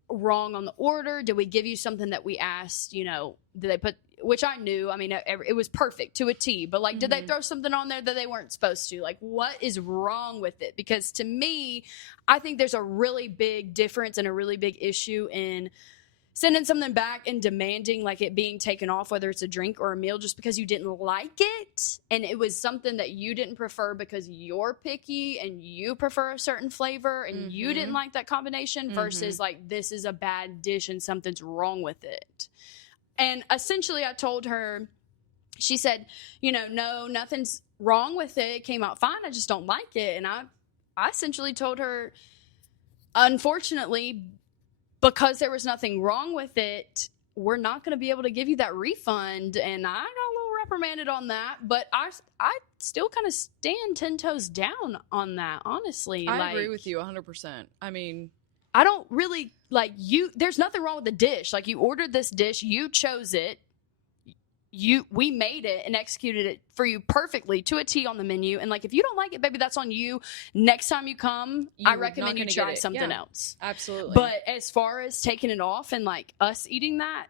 wrong on the order? Did we give you something that we asked? Did they put, which I knew, I mean, it was perfect to a T, but like, did they throw something on there that they weren't supposed to? Like, what is wrong with it? Because to me, I think there's a really big difference and a really big issue in sending something back and demanding like it being taken off, whether it's a drink or a meal, just because you didn't like it. And it was something that you didn't prefer because you're picky and you prefer a certain flavor and you didn't like that combination versus like, this is a bad dish and something's wrong with it. And essentially I told her, she said, no, nothing's wrong with it. It came out fine. I just don't like it. And I essentially told her, unfortunately, because there was nothing wrong with it, we're not going to be able to give you that refund. And I got a little reprimanded on that, but I still kind of stand 10 toes down on that, honestly. I agree with you 100%. I mean, I don't really, like, there's nothing wrong with the dish. Like, you ordered this dish, you chose it, we made it and executed it for you perfectly to a T on the menu. And like, if you don't like it, baby, that's on you. Next time you come, I recommend you try something else. Absolutely. But as far as taking it off and like us eating that,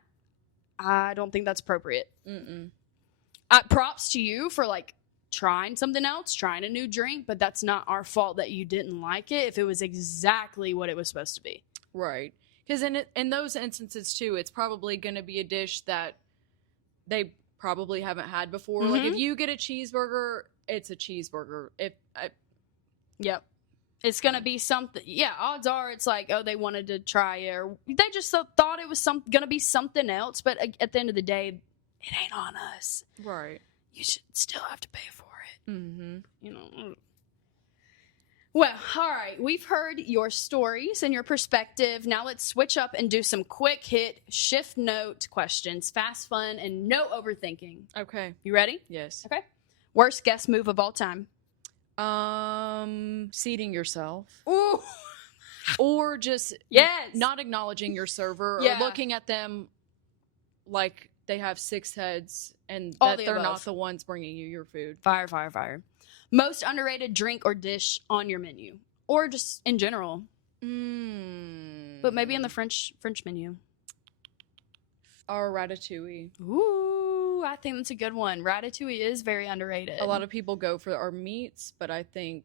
I don't think that's appropriate. Props to you for like trying something else, trying a new drink, but that's not our fault that you didn't like it if it was exactly what it was supposed to be. Right. Because in those instances too, it's probably going to be a dish that they probably haven't had before. Like, if you get a cheeseburger, it's a cheeseburger. Yep. It's going to be something. Yeah, odds are it's like, oh, they wanted to try it, or they just thought it was going to be something else. But at the end of the day, it ain't on us. Right. You should still have to pay for it. Well, all right. We've heard your stories and your perspective. Now let's switch up and do some quick hit shift note questions. Fast, fun, and no overthinking. Okay. You ready? Yes. Okay. Worst guest move of all time? Seating yourself. Ooh. Or just not acknowledging your server or looking at them like they have 6 heads and All that the they're not above. the ones bringing you your food. Fire, fire, fire. Most underrated drink or dish on your menu, or just in general, but maybe in the French menu. Or ratatouille. Ooh, I think that's a good one. Ratatouille is very underrated. A lot of people go for our meats, but I think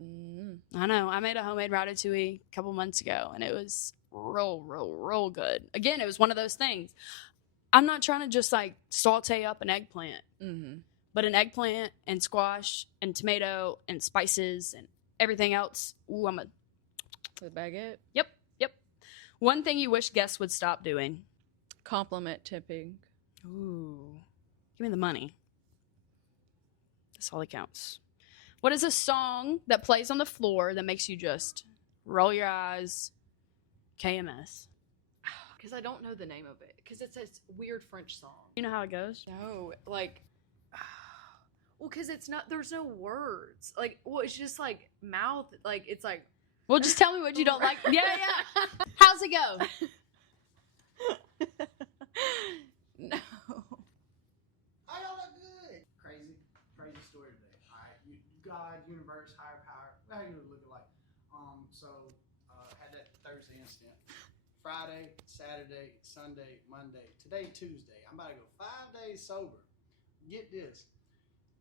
I know. I made a homemade ratatouille a couple months ago, and it was real good. Again, it was one of those things. I'm not trying to just like saute up an eggplant, but an eggplant and squash and tomato and spices and everything else. Ooh, I'm a the baguette. Yep. One thing you wish guests would stop doing. Compliment tipping. Ooh, give me the money. That's all that counts. What is a song that plays on the floor that makes you just roll your eyes? KMS. Because I don't know the name of it. Because it's a weird French song. You know how it goes? No, like, well, because it's not. There's no words. Like, well, it's just like mouth. Like, it's like. Well, just tell me what you don't like. Yeah. How's it go? No. I all look good. Crazy story today. All right, God, universe, higher power. How you looking like? Had that Thursday incident. Friday, Saturday, Sunday, Monday. Today, Tuesday. I'm about to go 5 days sober. Get this.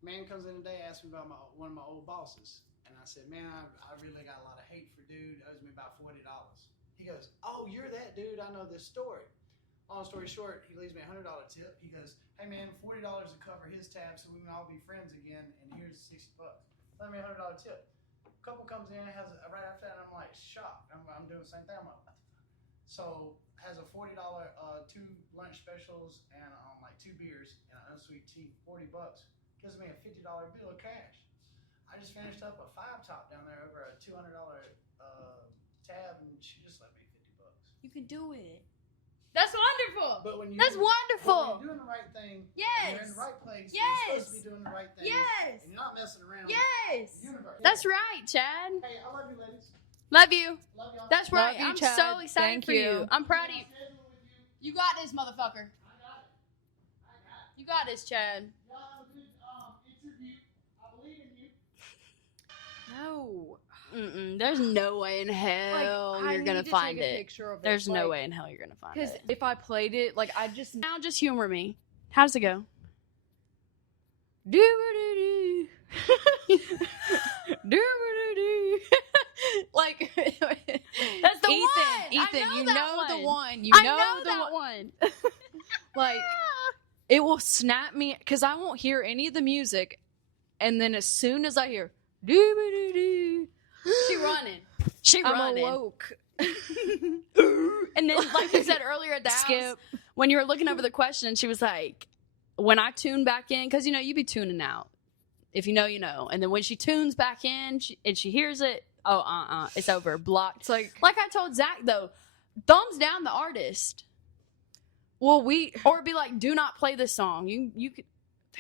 Man comes in today, asks me about one of my old bosses. And I said, man, I really got a lot of hate for dude. Owes me about $40. He goes, oh, you're that dude. I know this story. Long story short, he leaves me a $100 tip. He goes, hey man, $40 to cover his tab so we can all be friends again. And here's $60. Let me a $100 tip. Couple comes in, has right after that, and I'm like shocked. I'm doing the same thing. I'm like, what the fuck? So has a $40 2 lunch specials and like 2 beers and an unsweet tea, $40. Gives me a $50 bill of cash. I just finished up a 5-top down there over a $200 tab, and she just let me $50. You can do it. That's wonderful. But when That's wonderful. When you're doing the right thing, Yes. you're in the right place. Yes. You're supposed to be doing the right thing. Yes. And you're not messing around. Yes. With the universe. That's right, Chad. Hey, I love you, ladies. Love you. Love y'all. That's right. Love you, I'm Chad. so excited Thank for you. you. I'm proud of you. Schedule with you. You got this, motherfucker. I got it. You got this, Chad. Y'all have a good interview. I believe in you. No. There's no way in hell I you're need gonna to find take a it. picture of it, There's no like, way in hell you're gonna find Because it. if I played it, like I just Now just humor me. How does it go? like That's the Ethan, one. Ethan, I you that know one. the one. You I know know the that one. one. Like it will snap me because I won't hear any of the music, and then as soon as I hear doo-ba-doo-doo, She running. She I'm running. awoke. And then, like you said earlier at the house, Skip. when you were looking over the question, she was like, when I tune back in, because, you be tuning out. If you know, you know. And then when she tunes back in and she hears it, it's over. Blocked. It's like I told Zach, though, thumbs down the artist. well, Or be like, do not play this song.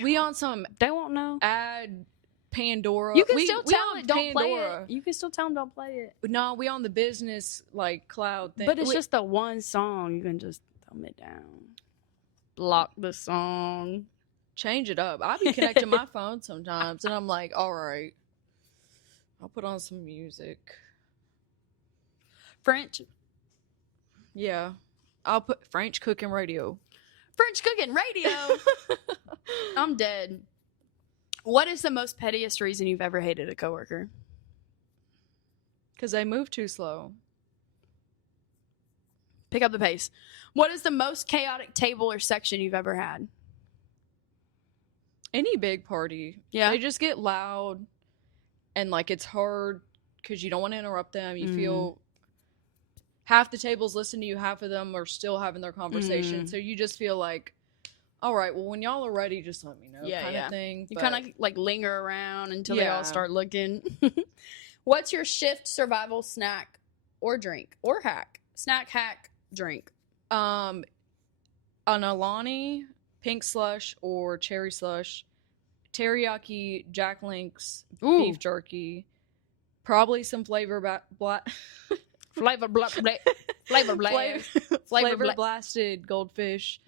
we on some They won't know. ad Pandora. You can we, still we tell on it, don't play Pandora. it. You can still tell them, don't play it. No, we on the business like cloud thing. But it's just the one song. You can just thumb it down. Block the song. change it up. I be connecting my phone sometimes, and I'm like, all right, I'll put on some music. French. Yeah, I'll put French cooking radio. French cooking radio. I'm dead. What is the most pettiest reason you've ever hated a coworker? Because they move too slow. Pick up the pace. What is the most chaotic table or section you've ever had? Any big party. Yeah. They just get loud, and like it's hard because you don't want to interrupt them. You feel half the tables listen to you, half of them are still having their conversation. So you just feel like, all right, well, when y'all are ready, just let me know, kind of thing. You But kind of like linger around until they all Yeah. start looking. What's your shift survival snack or drink or hack? Snack, hack, drink. an Alani pink slush or cherry slush, teriyaki Jack Link's Ooh. beef jerky, probably some flavor black. Flavor blasted goldfish,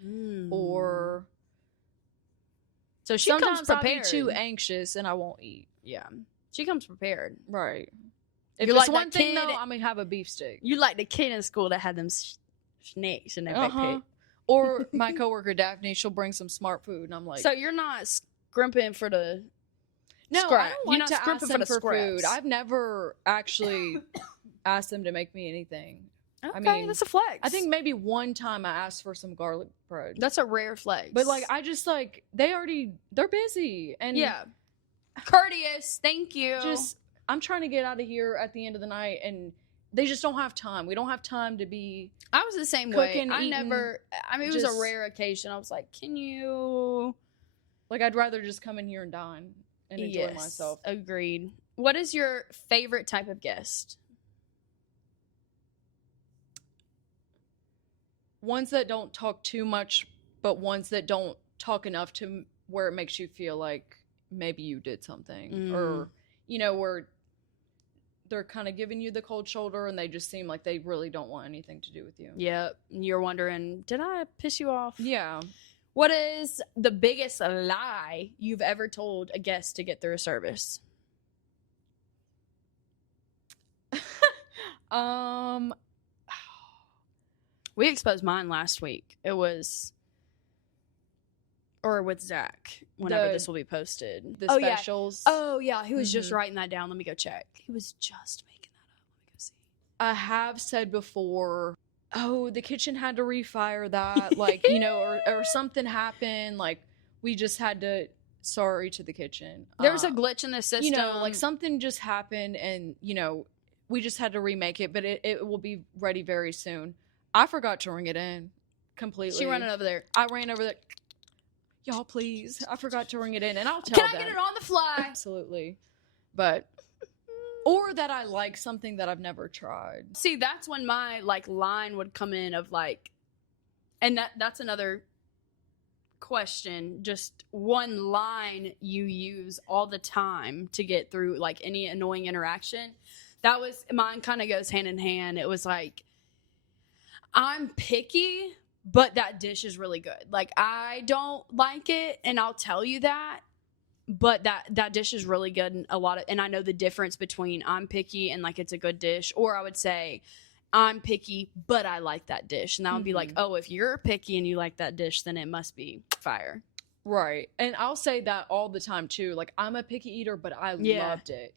or so she sometimes comes I'll be prepared. too anxious and I won't eat. Yeah, she comes prepared. Right. If You're it's like one that thing kid- though, I'm gonna have a beef stick. You like the kid in school that had them snakes in their backpack. Or my coworker Daphne, she'll bring some smart food, and I'm like, So you're not scrimping for the no, scraps. I don't You're like not to ask scrimping them for the for food. scraps. I've never actually asked them to make me anything. Okay, I mean, that's a flex. I think maybe one time I asked for some garlic bread. that's a rare flex. But like, I just like they're busy, and yeah, courteous. Thank you. just I'm trying to get out of here at the end of the night, and they just don't have time. We don't have time to be. I was the same cooking, way. eating, I mean, it was a just- rare occasion. I was like, can you? Like, I'd rather just come in here and dine and enjoy myself. Agreed. What is your favorite type of guest? Ones that don't talk too much, but ones that don't talk enough to where it makes you feel like maybe you did something, or where they're kind of giving you the cold shoulder and they just seem like they really don't want anything to do with you. Yep. You're wondering, did I piss you off? Yeah. What is the biggest lie you've ever told a guest to get through a service? We exposed mine last week. It was, or with Zach, whenever this will be posted. The specials. Oh, yeah. He was just writing that down. Let me go check. He was just making that up. Let me go see. I have said before, oh, the kitchen had to refire that, like, or something happened, like, we just had to, sorry to the kitchen. There was a glitch in the system. Like, something just happened, and, we just had to remake it, but it will be ready very soon. I forgot to ring it in completely. She ran it over there. I ran over there. Y'all, please. I forgot to ring it in, and I'll tell Can them. I get it on the fly? Absolutely. But, or that I like something that I've never tried. See, that's when my line would come in of and that's another question. Just one line you use all the time to get through any annoying interaction. That was mine. Kind of goes hand in hand. It was like, I'm picky, but that dish is really good. I don't like it, and I'll tell you that. But that dish is really good, and I know the difference between I'm picky and it's a good dish, or I would say I'm picky but I like that dish, and that would be oh, if you're picky and you like that dish, then it must be fire. Right. And I'll say that all the time too. I'm a picky eater, but I loved it.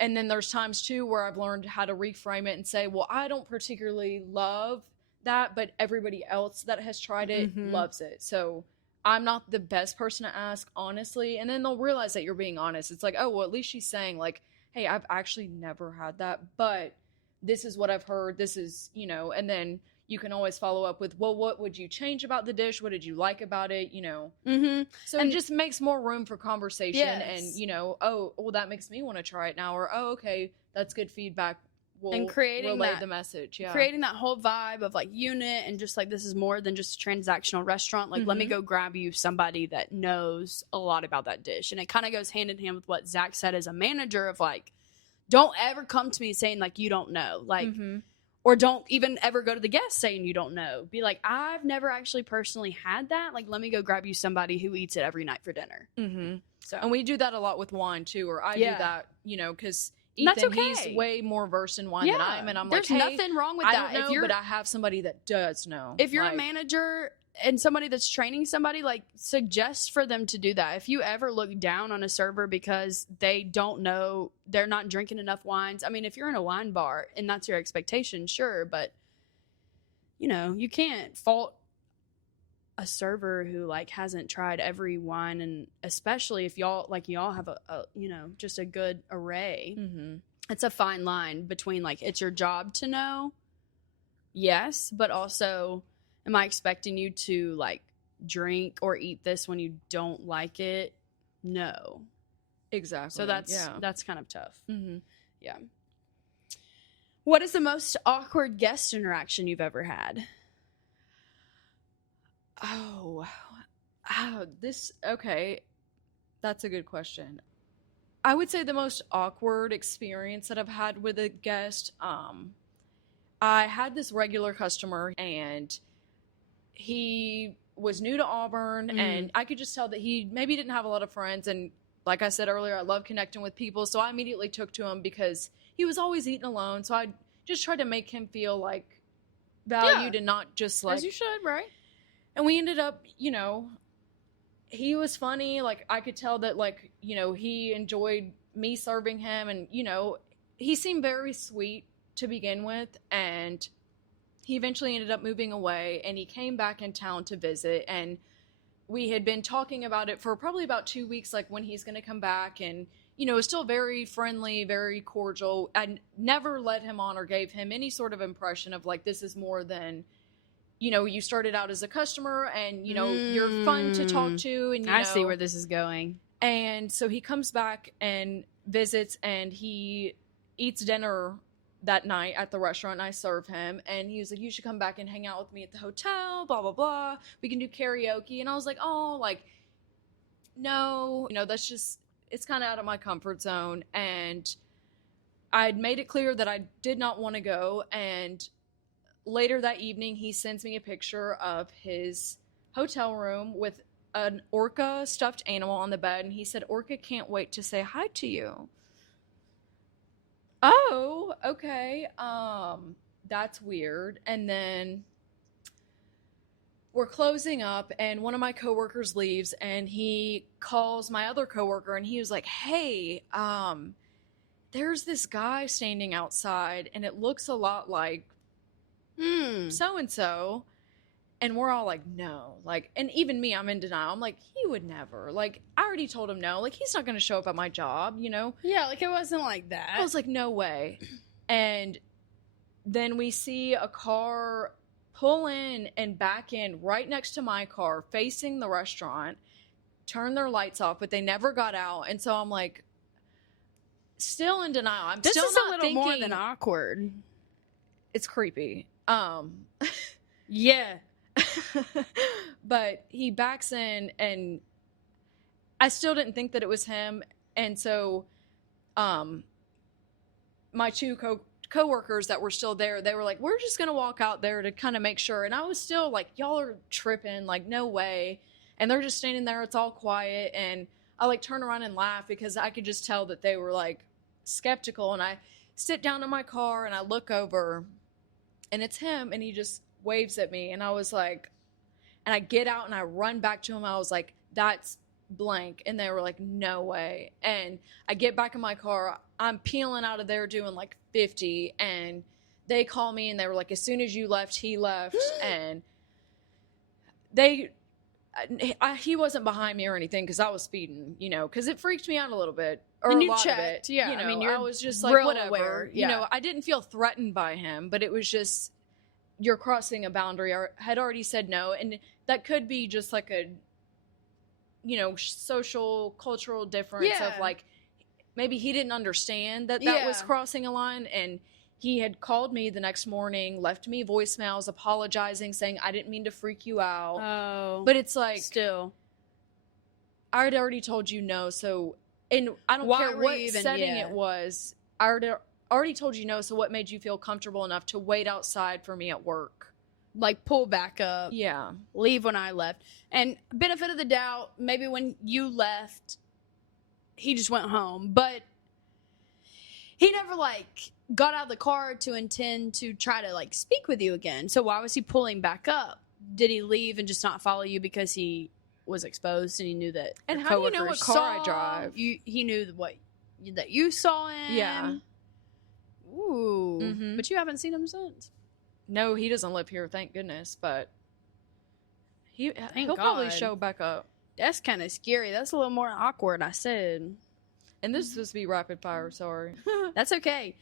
And then there's times too where I've learned how to reframe it and say, well, I don't particularly love that, but everybody else that has tried it loves it. So I'm not the best person to ask, honestly. And then they'll realize that you're being honest. It's like, oh, well, at least she's saying hey, I've actually never had that, but this is what I've heard. This is, and then you can always follow up with, well, what would you change about the dish? What did you like about it? So it just makes more room for conversation and, oh, well, that makes me want to try it now. Or, oh, okay, that's good feedback. We'll relay the message. Yeah. Creating that whole vibe of unit and just this is more than just a transactional restaurant. Let me go grab you somebody that knows a lot about that dish. And it kind of goes hand in hand with what Zach said as a manager of don't ever come to me saying you don't know. Or don't even ever go to the guest saying you don't know. Be I've never actually personally had that. Let me go grab you somebody who eats it every night for dinner. So, and we do that a lot with wine too, or I do that, because Ethan, that's okay. he's way more versed in wine than I am, and I'm there's hey, nothing wrong with I that. don't know, but I have somebody that does know. If you're a manager and somebody that's training somebody, suggest for them to do that. If you ever look down on a server because they don't know, they're not drinking enough wines. I mean, if you're in a wine bar and that's your expectation, sure, but you can't fault a server who hasn't tried every wine, and especially if y'all have a just a good array. It's a fine line between it's your job to know, yes, but also, am I expecting you to drink or eat this when you don't like it? No. Exactly. So that's kind of tough. Yeah. What is the most awkward guest interaction you've ever had? Oh, okay. That's a good question. I would say the most awkward experience that I've had with a guest, I had this regular customer, and he was new to Auburn, and I could just tell that he maybe didn't have a lot of friends. And like I said earlier, I love connecting with people, so I immediately took to him because he was always eating alone. So I just tried to make him feel like valued and not just like, as you should, right? And we ended up, he was funny. Like, I could tell that, like, he enjoyed me serving him, and he seemed very sweet to begin with, and he eventually ended up moving away, and he came back in town to visit, and we had been talking about it for probably about 2 weeks, like when he's going to come back, and it was still very friendly, very cordial. I never led him on or gave him any sort of impression of like, this is more than, you started out as a customer, and you're fun to talk to, and I see where this is going. And so he comes back and visits, and he eats dinner that night at the restaurant, and I serve him, and he was like, you should come back and hang out with me at the hotel, blah, blah, blah. We can do karaoke. And I was like, oh, like, no, that's just, it's kind of out of my comfort zone. And I'd made it clear that I did not want to go. And later that evening, he sends me a picture of his hotel room with an orca stuffed animal on the bed. And he said, Orca can't wait to say hi to you. Oh, okay. That's weird. And then we're closing up, and one of my coworkers leaves, and he calls my other coworker, and he was like, hey, there's this guy standing outside, and it looks a lot like so-and-so. And we're all like, no. Like, and even me, I'm in denial. I'm like, he would never. Like, I already told him no. Like, he's not going to show up at my job, Yeah, like, it wasn't like that. I was like, no way. And then we see a car pull in and back in right next to my car, facing the restaurant, turn their lights off, but they never got out. And so I'm like, still in denial. I'm this still is not a little thinking, more than awkward. It's creepy. Yeah. But he backs in, and I still didn't think that it was him. And so my two co-workers that were still there, they were like, we're just gonna walk out there to kind of make sure. And I was still like, y'all are tripping, like, no way. And they're just standing there, it's all quiet, and I like turn around and laugh because I could just tell that they were like skeptical. And I sit down in my car, and I look over, and it's him, and he just waves at me. And I was like, and I get out and I run back to him. I was like, that's blank. And they were like, no way. And I get back in my car, I'm peeling out of there doing like 50, and they call me, and they were like, as soon as you left, he left. And he wasn't behind me or anything, because I was speeding, because it freaked me out a little bit. Or and a you lot checked, of it. yeah. I mean, I was just like, whatever. Aware, yeah. I didn't feel threatened by him, but it was just, you're crossing a boundary. I had already said no, and that could be just like a, social, cultural difference of like, maybe he didn't understand that was crossing a line, and he had called me the next morning, left me voicemails, apologizing, saying, I didn't mean to freak you out. Oh. But it's like, still, I had already told you no, so, and I don't care what setting it was, I already told you no, so what made you feel comfortable enough to wait outside for me at work? Like, pull back up. Yeah. Leave when I left. And benefit of the doubt, maybe when you left, he just went home. But he never, like, got out of the car to intend to try to, like, speak with you again. So why was he pulling back up? Did he leave and just not follow you because he was exposed and he knew that And your how do you know coworkers what car I saw drive? He knew that you saw him. Yeah. Ooh. Mhm. But you haven't seen him since. No, he doesn't live here, thank goodness, but he'll God. probably show back up. That's kind of scary. That's a little more awkward, I said. And this is supposed to be rapid fire, sorry. That's okay.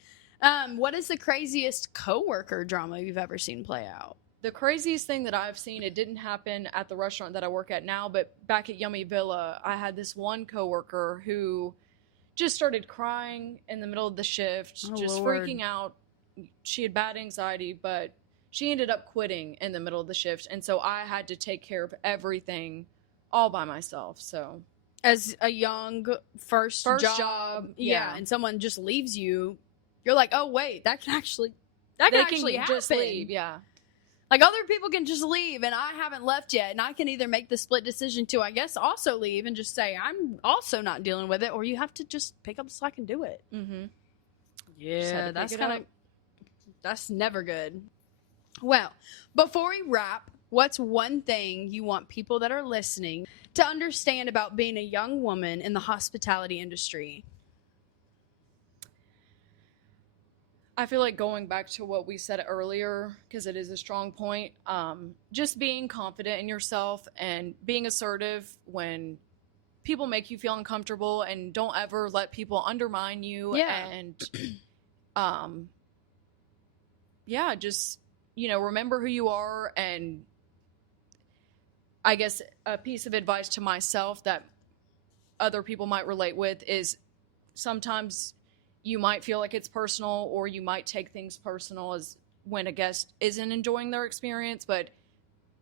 What is the craziest coworker drama you've ever seen play out? The craziest thing that I've seen, it didn't happen at the restaurant that I work at now, but back at Yummy Villa, I had this one coworker who just started crying in the middle of the shift, just Lord. freaking out. She had bad anxiety, but she ended up quitting in the middle of the shift, and so I had to take care of everything all by myself. So as a young first job, yeah, and someone just leaves you, you're like, oh wait, that can actually just happen. leave. Yeah. Like, other people can just leave, and I haven't left yet, and I can either make the split decision to, I guess, also leave and just say, I'm also not dealing with it, or you have to just pick up the slack and do it. Mm-hmm. Yeah, that's never good. Well, before we wrap, what's one thing you want people that are listening to understand about being a young woman in the hospitality industry? I feel like going back to what we said earlier, because it is a strong point, just being confident in yourself and being assertive when people make you feel uncomfortable, and don't ever let people undermine you. Yeah. And just, remember who you are. And I guess a piece of advice to myself that other people might relate with is sometimes you might feel like it's personal, or you might take things personal as when a guest isn't enjoying their experience, but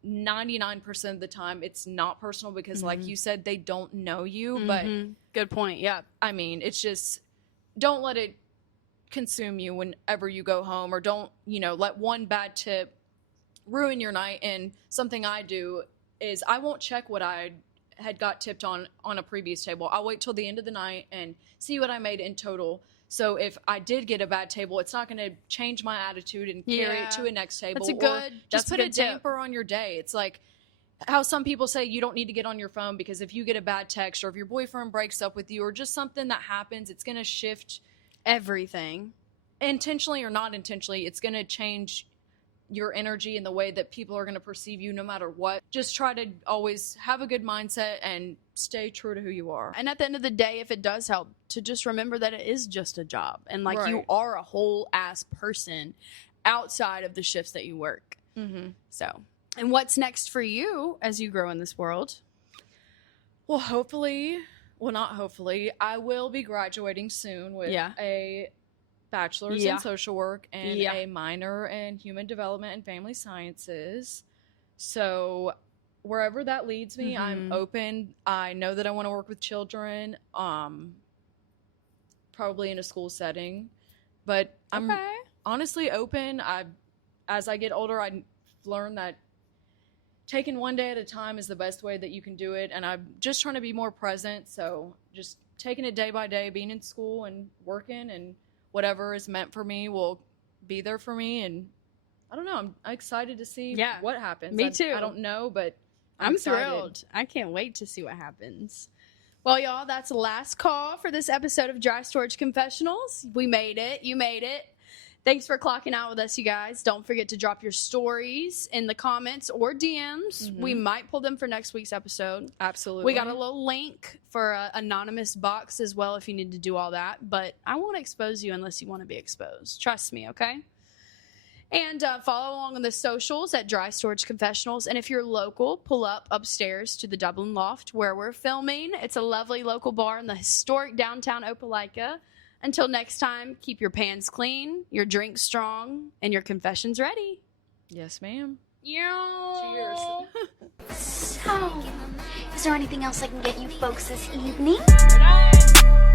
99% of the time it's not personal, because like you said, they don't know you. But good point. Yeah. I mean, it's just, don't let it consume you whenever you go home, or don't, let one bad tip ruin your night. And something I do is I won't check what I had got tipped on a previous table. I'll wait till the end of the night and see what I made in total. So if I did get a bad table, it's not going to change my attitude and carry it to a next table. Just put a damper on your day. It's like how some people say you don't need to get on your phone, because if you get a bad text, or if your boyfriend breaks up with you, or just something that happens, it's going to shift everything. Intentionally or not intentionally, it's going to change your energy and the way that people are going to perceive you no matter what. Just try to always have a good mindset and stay true to who you are. And at the end of the day, if it does help, to just remember that it is just a job, and like you are a whole ass person outside of the shifts that you work. So, and what's next for you as you grow in this world? Well, not hopefully, I will be graduating soon with a bachelor's in social work and a minor in human development and family sciences. So wherever that leads me, I'm open. I know that I want to work with children, probably in a school setting, but I'm honestly open. As I get older, I learned that taking one day at a time is the best way that you can do it. And I'm just trying to be more present. So just taking it day by day, being in school and working, and whatever is meant for me will be there for me. And I don't know, I'm excited to see what happens. Me too. I don't know, but I'm thrilled. I can't wait to see what happens. Well, y'all, that's the last call for this episode of Dry Storage Confessionals. We made it. You made it. Thanks for clocking out with us, you guys. Don't forget to drop your stories in the comments or DMs. We might pull them for next week's episode. Absolutely. We got a little link for an anonymous box as well if you need to do all that. But I won't expose you unless you want to be exposed. Trust me, okay? And follow along on the socials at Dry Storage Confessionals. And if you're local, pull up upstairs to the Dublin Loft where we're filming. It's a lovely local bar in the historic downtown Opelika. Until next time, keep your pans clean, your drinks strong, and your confessions ready. Yes, ma'am. Cheers. So, is there anything else I can get you folks this evening? Good night.